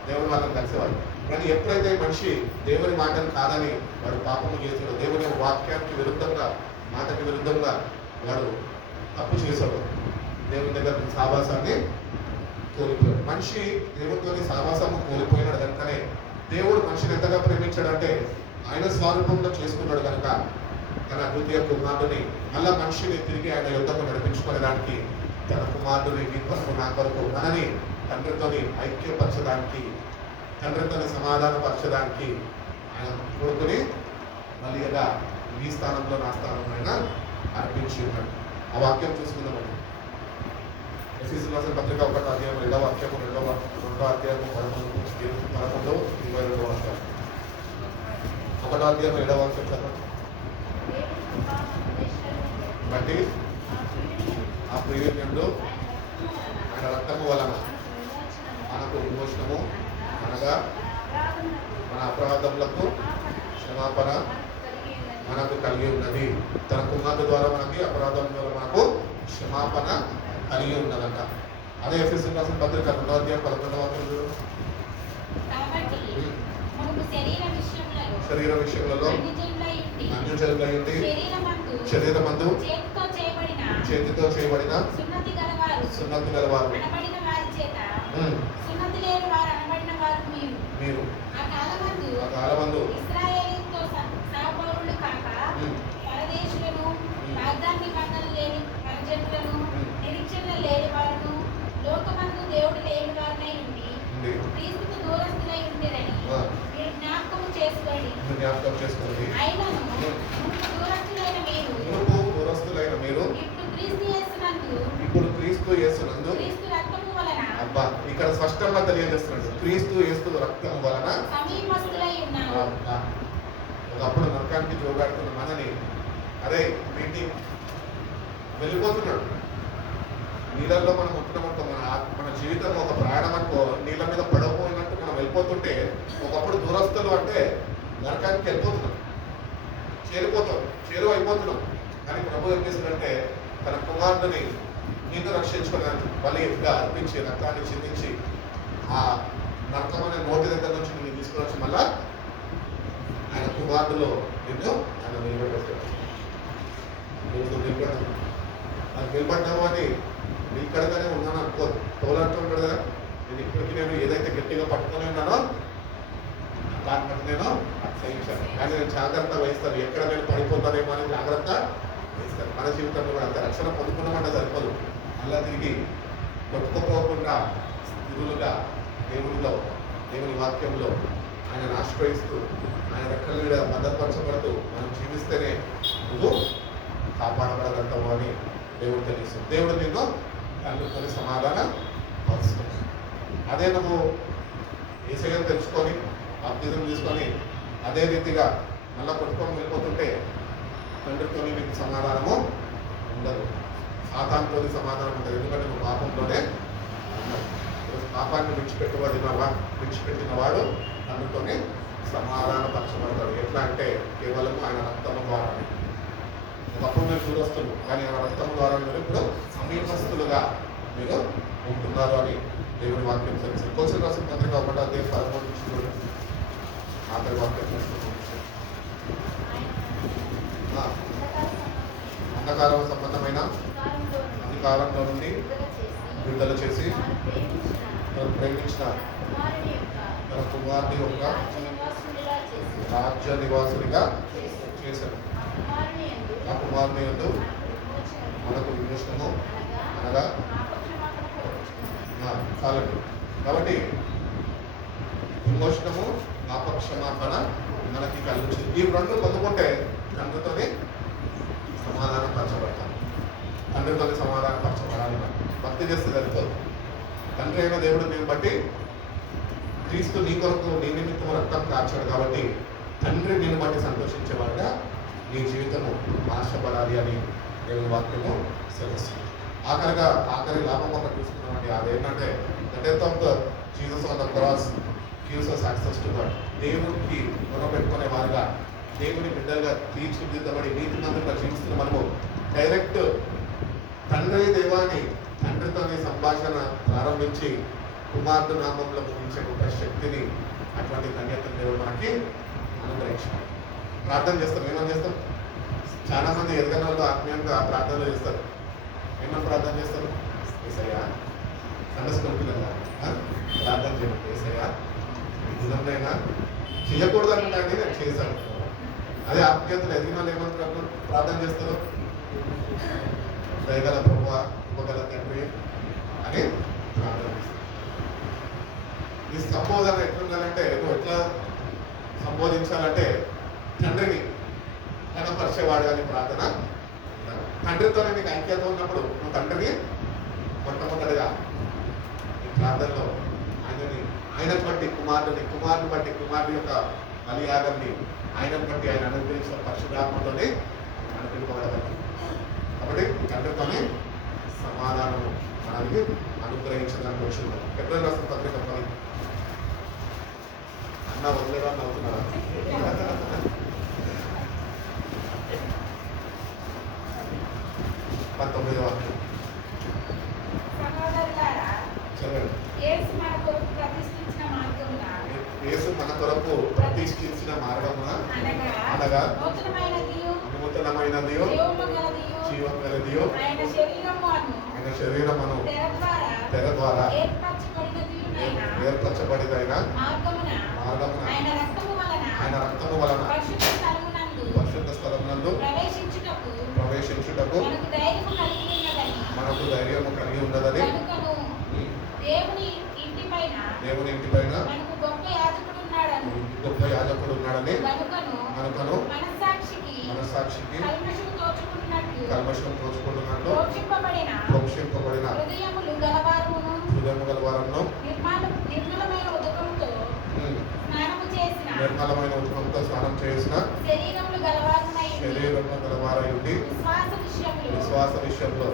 దేవుని వాళ్ళని కలిసేవాళ్ళు. కానీ ఎప్పుడైతే మనిషి దేవుని మాటను కాదని వాడు పాపము చేసాడు, దేవుని వాక్యానికి విరుద్ధంగా, మాటకి విరుద్ధంగా వాడు తప్పు చేశాడు, దేవుని దగ్గర సహవాసాన్ని కోల్పోయాడు. మనిషి దేవునితో సహవాసము కోల్పోయినాడు కనుకనే దేవుడు మనిషిని ఎంతగా ప్రేమించాడంటే ఆయన స్వరూపంలో చేసుకున్నాడు కనుక తన ద్వితీయ కుమారుడిని మళ్ళా మనిషిని తిరిగి ఆయన యుద్ధకు నడిపించుకునేదానికి తన కుమారుడిని నీ కొరకు నా కొరకు మనని తండ్రితోని ఐక్యపరచడానికి, తండ్రితోని సమాధానపరచడానికి ఆయన కొడుకుని మళ్ళీ ఇలా నీ స్థానంలో నా స్థానంలో ఆయన అర్పించి ఉన్నాడు. ఆ వాక్యం చూసుకుందామండి. ఎఫెసీయులకు రాసిన పత్రిక 1వ అధ్యాయం 2వ వాక్యము, 2వ అధ్యాయం 11, 22వ వాక్యం. 1వ అధ్యాయం 7వ వాక్యం చదవండి. బట్టి ఆ ప్రియుడు ఆయన రక్తము వలన మనకు విమోచనము, అనగా మన అపరాధములకు క్షమాపణ మనకు కలిగి ఉన్నది. తన కుమారుడు ద్వారా మనకి అపరాధం ద్వారా మనకు క్షమాపణ కలిగి ఉన్నదంట. అదే ఎఫెసీయులకు రాసిన పత్రిక 2వ అధ్యాయం 11వ వాక్యం. శరీర విషయములలో అన్యజనులై ఉండి శరీరమందు చేతితో చేయబడిన సున్నతి గలవారు మీరు ఆ కాలమందు జ్ఞాపకం చేసుకోండి. అయినను దూరస్తులైన మీరు మునుపు దూరస్తులైన మీరు ఇప్పుడు క్రీస్తు యేసునందు క్రీస్తు రక్తము వలన అబ్బా ఇక్కడ స్పష్టంగా తెలియజేస్తున్నాడు. క్రీస్తు యేసు రక్తం వలన సమీపస్తులై ఉన్నారు. ఒకప్పుడు నరకానికి జోగాడుతున్న మనని అరే మీటింగ్ వెళ్ళిపోతున్నాడు. నీళ్ళల్లో మనం ఉంటున్నామంటూ మన జీవితం ఒక ప్రయాణం అనుకో, నీళ్ళ మీద పడకపోయినట్టు మనం వెళ్ళిపోతుంటే ఒకప్పుడు దూరస్తులు అంటే నరకానికి వెళ్ళిపోతున్నాం, చేరువ అయిపోతున్నాం. కానీ ప్రభు ఏం చేశాడంటే తన కుమారుడిని నిన్ను రక్షించుకోవడానికి బలిగా అర్పించి రక్తాన్ని చిందించి ఆ నరకం అనే నోటి దగ్గర నుంచి నిన్ను తీసుకుని వచ్చి మళ్ళా ఆయన కుమారుడులో నిన్ను ఆయన నిలబెట్టాడు. నిలబడ్డావు అని ఇక్కడగానే ఉన్నాను అనుకో, తోలంటుంటాడు కదా, నేను ఏదైతే గట్టిగా పట్టుకొని ఉన్నానో దాన్ని బట్టి నేను అక్షయించాను. కానీ నేను జాగ్రత్త వహిస్తాను, ఎక్కడ నేను పడిపోతానేమో అని జాగ్రత్త వహిస్తాను. మన జీవితంలో కూడా అంత రక్షణ పొందుకున్నామంటే సరిపోదు, అలా తిరిగి కొట్టుకుపోకుండా స్థిరులుగా దేవుడిలో దేవుని వాక్యంలో ఆయనను ఆశ్రయిస్తూ ఆయన రెక్కల మీద భద్రపరచబడుతూ మనం జీవిస్తేనే నువ్వు కాపాడబడగలుగుతావు అని దేవుడు తెలుసు. దేవుడు నిన్ను తండ్రితో సమాధాన పరుస్తుంది. అదే నువ్వు యేసయ్యను తెలుసుకొని బాప్తిజం తీసుకొని అదే రీతిగా మళ్ళీ కొట్టుకొని వెళ్ళిపోతుంటే తండ్రితో నీకు సమాధానము ఉండదు, సాతానుతో సమాధానం ఉండదు. ఎందుకంటే నువ్వు పాపంలోనే ఉన్నావు. పాపాన్ని విడిచిపెట్టిన వాడు తండ్రితోనే సమాధానపరచబడతాడు. ఎట్లా అంటే కేవలం ఆయన రక్తము ద్వారా. ఒకప్పుడు మీరు దూరస్తులు, కానీ ఆయన రక్తం ద్వారా మీరు ఇప్పుడు సమీపస్తులుగా మీరు ఉంటున్నారు అని దేవుని వాక్యం తెలుసు. కోసం రాసిన పత్రిక 1:13 ఆఖరి వాక్యం అంధకారం సంబంధమైన అధికారంలో నుండి విడుదల చేసి తను ప్రేమించిన తన కుమారుని యొక్క రాజ్య నివాసునిగా చేశాడు. ఆ కుమారుని యందు మనకు విమోచనము అనగా చాలండి. కాబట్టి విమోచనము పాపక్షమాపణ మనకి కలిగించింది. ఈ రెండు పొందుకుంటే తండ్రితోనే సమాధానం పరచబడతాం. తండ్రితోనే సమాధానం పరచబడాలి. మనం భక్తి చేస్తే సరిపోదు. తండ్రి అయిన దేవుడు నేను బట్టి క్రీస్తు నీ కొరకు నీ నిమిత్తం రక్తం కార్చాడు కాబట్టి తండ్రి నేను బట్టి సంతోషించేవాడుగా నీ జీవితము మార్చబడాలి అని దేవుని వాక్యము సెలవుస్తుంది. ఆఖరి లాభం ఒకటి చూసుకున్నామండి. అదేంటంటే the death of the Jesus on the cross gives us access to God. దేవునికి మొరపెట్టుకునే వారుగా దేవుని బిడ్డలుగా తీర్చిదిద్దబడి నీతిమంతులుగా జీవిస్తున్న మనము డైరెక్ట్ తండ్రి దేవాన్ని తండ్రితోని సంభాషణ ప్రారంభించి కుమారుడు నామంలో ముగించే ఒక శక్తిని అటువంటి ధన్యతను దేవుడు మనకి అనుగ్రహించాడు. ప్రార్థన చేస్తాం. ఏమని చేస్తాం? చాలా మంది ఎదగని వాళ్ళు ఆత్మీయంగా ప్రార్థనలు చేస్తారు. ఏమని ప్రార్థన చేస్తారు? ఏసయ్యా సండస్కొంటున్నా ప్రార్థన చేయండి. ఏసయ్యా నిజంగా చేయకూడదు అంటే నేను చేశాను. అదే ఆత్మీయతలు ఎదిగిన వాళ్ళు ఏమంటారు? ప్రార్థన చేస్తారు, దయగల ప్రభువ ఇవ్వగల తండ్రి అని ప్రార్థన చేస్తారు. ఈ సంబోధన ఎట్లుండాలంటే నువ్వు ఎట్లా సంబోధించాలంటే తండ్రిని కనపరిచేవాడు అని ప్రార్థన. తండ్రితోనే నీకు ఐక్యత ఉన్నప్పుడు నువ్వు తండ్రిని మొట్టమొదటిగా ఈ ప్రార్థనలో ఆయనను బట్టి కుమారుని బట్టి కుమారుని యొక్క బలియాగాన్ని ఆయనను బట్టి ఆయన అనుగ్రహించిన పరిశుద్ధాత్మతోనే అనుగ్రహింపబడగలరు. కాబట్టి తండ్రితోనే సమాధానము మనకి అనుగ్రహించడానికి వచ్చింది. ఎప్పుడైనా రాసిన పత్రిక అన్న వదిలేవాన్ని అవుతున్నారా? 19వ వాక్యం చదవండి. యేసు మన కొరకు ప్రతిష్ఠించిన మార్గమున అనగా నూతనమైనదియు జీవం గలదియు ఆయన శరీరమును తెర ద్వారా ఏర్పరచబడిన మార్గమున ఆయన రక్తము వలన పరిశుద్ధ స్థలమునందు ప్రవేశించుటకు మనకు ధైర్యము కలిగి ఉన్నదని దేవుని ఇంటి పైన గొప్ప యాజకుడు ఉన్నాడని కనుకను మనస్సాక్షికి కల్మషం తోచుకుంటున్నట్టు ప్రోక్షింపబడిన హృదయము గలవారమును నిర్మలమైన ఉదకంతో స్నానం చేసిన శరీరములు గలవారై ఉండి విశ్వాస విషయంలో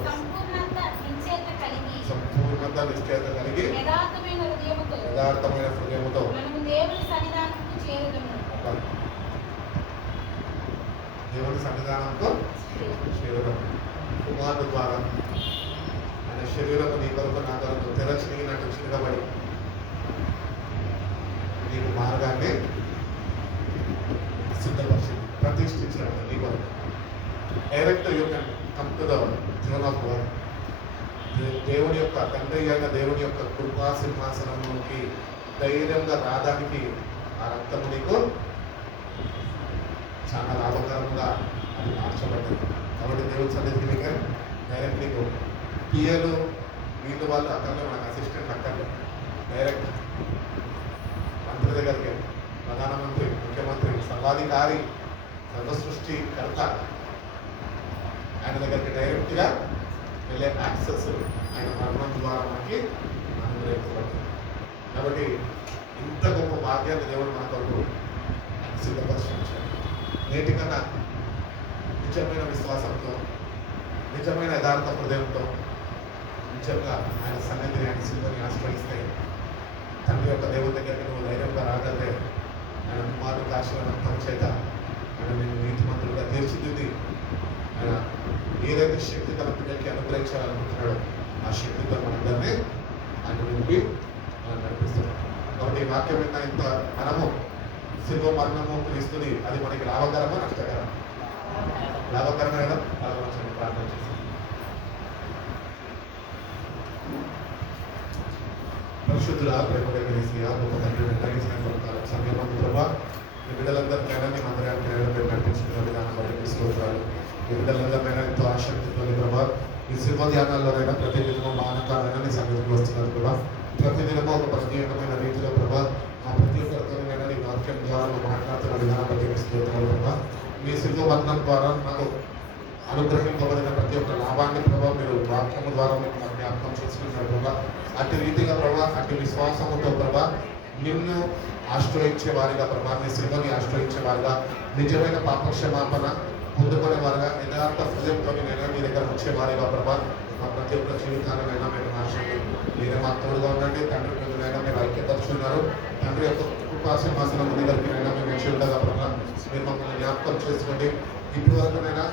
సంపూర్ణత నిశ్చయత కలిగి యథార్థమైన హృదయముతో మనము దేవుని సన్నిధానంతో చేరడం కుమారుడు ద్వారా ఆయన శరీరము నీ కొరకు నా కొరకు తెరచినట్టు చిరగబడి నీకు మార్గాన్ని సిద్ధపరిచింది, ప్రతిష్ఠించినట్టు నీ కొరకు. Direct you can come to the throne of God. దేవుని యొక్క తండ్రి అయిన దేవుని యొక్క కృపా సింహాసనంలోకి ధైర్యంగా రావడానికి ఆ రక్తము నీకు చాలా లాభకరంగా అది మార్చబడ్డది. కాబట్టి దేవుని సన్నిధికి నీకు డైరెక్ట్ నీకు పిఏలు వీళ్ళు వాళ్ళు అక్కడ మనకు అసిస్టెంట్ అక్కడ డైరెక్ట్ మంత్రి దగ్గరికి, ప్రధానమంత్రి, ముఖ్యమంత్రి, సర్వాధికారి, సర్వసృష్టికర్త ఆయన దగ్గరికి డైరెక్ట్గా వెళ్ళే యాక్సెస్ ఆయన మరణం ద్వారా మనకి అనుగ్రహించబడుతుంది. కాబట్టి ఇంత గొప్ప భాగ్యాన్ని దేవుడు మన కొరకు సిద్ధపరిచాడు. నేటికన్నా నిజమైన విశ్వాసంతో, నిజమైన యథార్థ హృదయంతో నిజంగా ఆయన సన్నిధిని, ఆయన సిలువని ఆశ్రయిస్తే తండ్రి యొక్క దేవుని దగ్గరికి నువ్వు ధైర్యంగా రాగలితే ఆయన కుమారుడు కాశీవనంతం చేత ఆయన నేను నీతిమంతులుగా తీర్చిదిద్ది ఆయన ఏదైతే శక్తి తన పిల్లలకి అనుగ్రహించాలనుకుంటున్నాడో ఆ శక్తితో మనందరినీ ఆయన నింపి మనం నడిపిస్తున్నాం. కాబట్టి ఈ వాక్యం విన్న ఇంత మనము శిల్వ మరణము క్రీస్తుని అది మనకి లాభకరమా నష్టకరం? లాభకరమే కదా. ఆలోచన ప్రార్థన చేస్తాం. పరిశుద్ధుల ప్రేమగా గొప్ప తండ్రి నిర్ణయించిన సమయంలో ప్రభా ఈ బిడ్డలందరికైనా మీ మందిరానికైనా మీరు నడిపించుకున్న విధానం బట్టి మీ స్తోత్రాలు. ఈ బిడ్డలందరికైనా ఎంతో ఆసక్తితో ప్రభా ఈ శిల్వ ధ్యానాల్లోనైనా ప్రతి దినము మానకాలైనా నీ సన్నిధికి వస్తున్నారు ప్రభా. ప్రతి దినము ఒక ప్రత్యేకమైన రీతిలో ప్రభా ఆ ప్రతి ఒక్కరితోనైనా నీ వాక్యం ద్వారా నువ్వు మాట్లాడుతున్న విధానం బట్టి మీ స్తోత్రాలు ప్రభా. మీ శిల్వ బంధనం ద్వారా నాకు అనుగ్రహింపబడిన ప్రతి ఒక్క లాభాన్ని ప్రభావ మీరు వాక్యము ద్వారా మీకు మన జ్ఞాపకం చేసుకున్నారు ప్రభా. అట్టి రీతిగా ప్రభా, అట్టి విశ్వాసముతో ప్రభా నిన్ను ఆశ్రయించే వారిగా ప్రభా, నీ శిల్వని ఆశ్రయించే వారిగా, నిజమైన పాపక్షమాపణ పొందుకునే వారిగా, యథార్థ హృదయంతో నేను మీ దగ్గర వచ్చే వారిగా ప్రభా మా ప్రతి ఒక్క జీవితాలనైనా మీరు మార్చండి. మీరే మా తోడుగా ఉండండి. తండ్రి మీదనైనా మీరు ఐక్యపరుచున్నారు. తండ్రి యొక్క కృపాసింహాసనం దగ్గరికి అయినా మేము వచ్చి ఉండగా ప్రభా మీరు మమ్మల్ని జ్ఞాపకం చేసుకోండి. ఇప్పటి వరకునైనా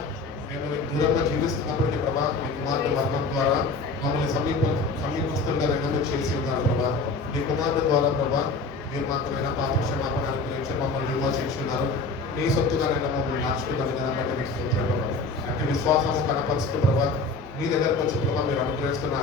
మేము దూరంగా జీవిస్తున్నప్పటికీ ప్రభా మీ కుమారుడు మరణం ద్వారా మమ్మల్ని సమీపస్తులుగా మీరు చేసి ఉన్నారు ప్రభా. మీ కుమారుడు ద్వారా ప్రభా మీరు మాత్రమైనా పాప క్షమాపణ గురించి మమ్మల్ని విమోచించున్నారు. మీ సొత్తుగానైనా మమ్మల్ని మార్చుకున్న విధానం బట్టి మీకు స్తోత్రం ప్రభా. అంటే విశ్వాసము కనపరుస్తూ ప్రభా మీ దగ్గరకు వచ్చి ప్రభా మీరు అనుగ్రహిస్తున్న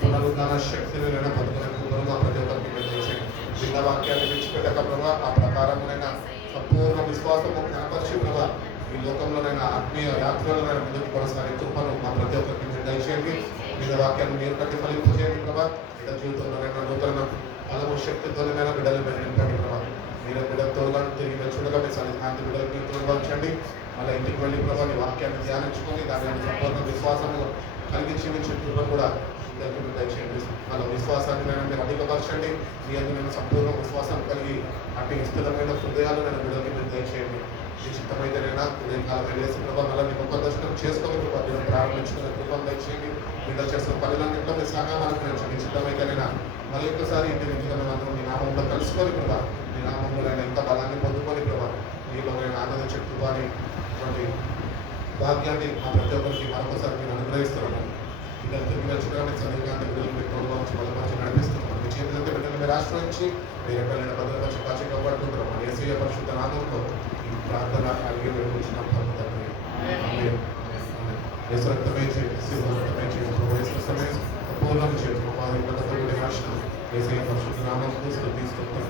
పునరుద్ధాన శక్తిని నేను పట్టుకునే మా ప్రతి ఒక్కరికి మీరు చేసేయండి. చిన్న వాక్యాన్ని విడిచిపెట్టక ప్రభా ఆ ప్రకారమునైనా సంపూర్ణ విశ్వాసము కనపరిచి ప్రభా ఈ లోకంలోనైనా ఆత్మీయ యాత్రలోనైనా ముందుకు కొనసాగే కృపను మా ప్రతి ఒక్కరికి మీరు దయచేయండి. మీద వాక్యాన్ని మీరు ప్రతిఫలింపజేయండి ప్రభా. బిడ్డ జీవితంలోనైనా నూతన బలము శక్తితోనైనా బిడ్డలు మీరు నింపండి ప్రభా. మీరు బిడ్డలతో తిరిగి మెచ్చుకుండగా మీ సన్నిధాంతి బిడ్డలకు మీరు తోడుపరచండి. మళ్ళీ ఇంటికి వెళ్ళి ప్రభా నీ వాక్యాన్ని ధ్యానించుకొని దాని సంపూర్ణ విశ్వాసము కలిగి జీవించే కృపను కూడా బిడ్డలకు మీరు దయచేయండి. మళ్ళీ విశ్వాసాన్ని మీరు అధికపరచండి. మీ అందరూ నేను సంపూర్ణ విశ్వాసం కలిగి అటు స్థిరమైన హృదయాలు నేను బిడ్డలకి మీరు దయచేయండి. నిశ్చితమైతేనైనా ఉదయకాలం వేసి ప్రభావ మళ్ళీ మీకు ఒక దర్శనం చేసుకొని కృప ప్రారంభించుకునే కృపం దయచేయండి. మీరు చేసిన పనులన్నింటిలో మీ సహాయం అనుగ్రహించండి. నిశ్చితమైతేనైనా మళ్ళీ ఒక్కసారి ఇంటి నుంచి అందరూ మీ నామంలో కలుసుకొని ప్రభావ మీ నామంలో నేను ఎంత బలాన్ని పొందుకొని ప్రభావ మీలో నేను ఆనందించే కృపాని ఇటువంటి భాగ్యాన్ని మా ప్రతి ఒక్కరికి మరొకసారి మీరు అనుగ్రహిస్తున్నాను. బిడ్డలు తిరిగి వచ్చుకోవడం చదివిగా బిడ్డలు మీరు తోడుగా వచ్చి బలపరిచి నడిపిస్తున్నాను. మీ చేతులతో బిడ్డలు మీరు ఆశ్రయించి మీరు ఎక్కడైనా భద్రపరిచి కాచి కాపాడుకుంటున్నాం. మన యేసయ్య పరిశుద్ధ నామంలో ప్రార్థన కలిగి వేడుకుంటున్నాం. రక్తమే చేసి పూర్ణం చేసి భాష యేసయ్య పరిశుద్ధ నామంలో స్తుతి స్తోత్రం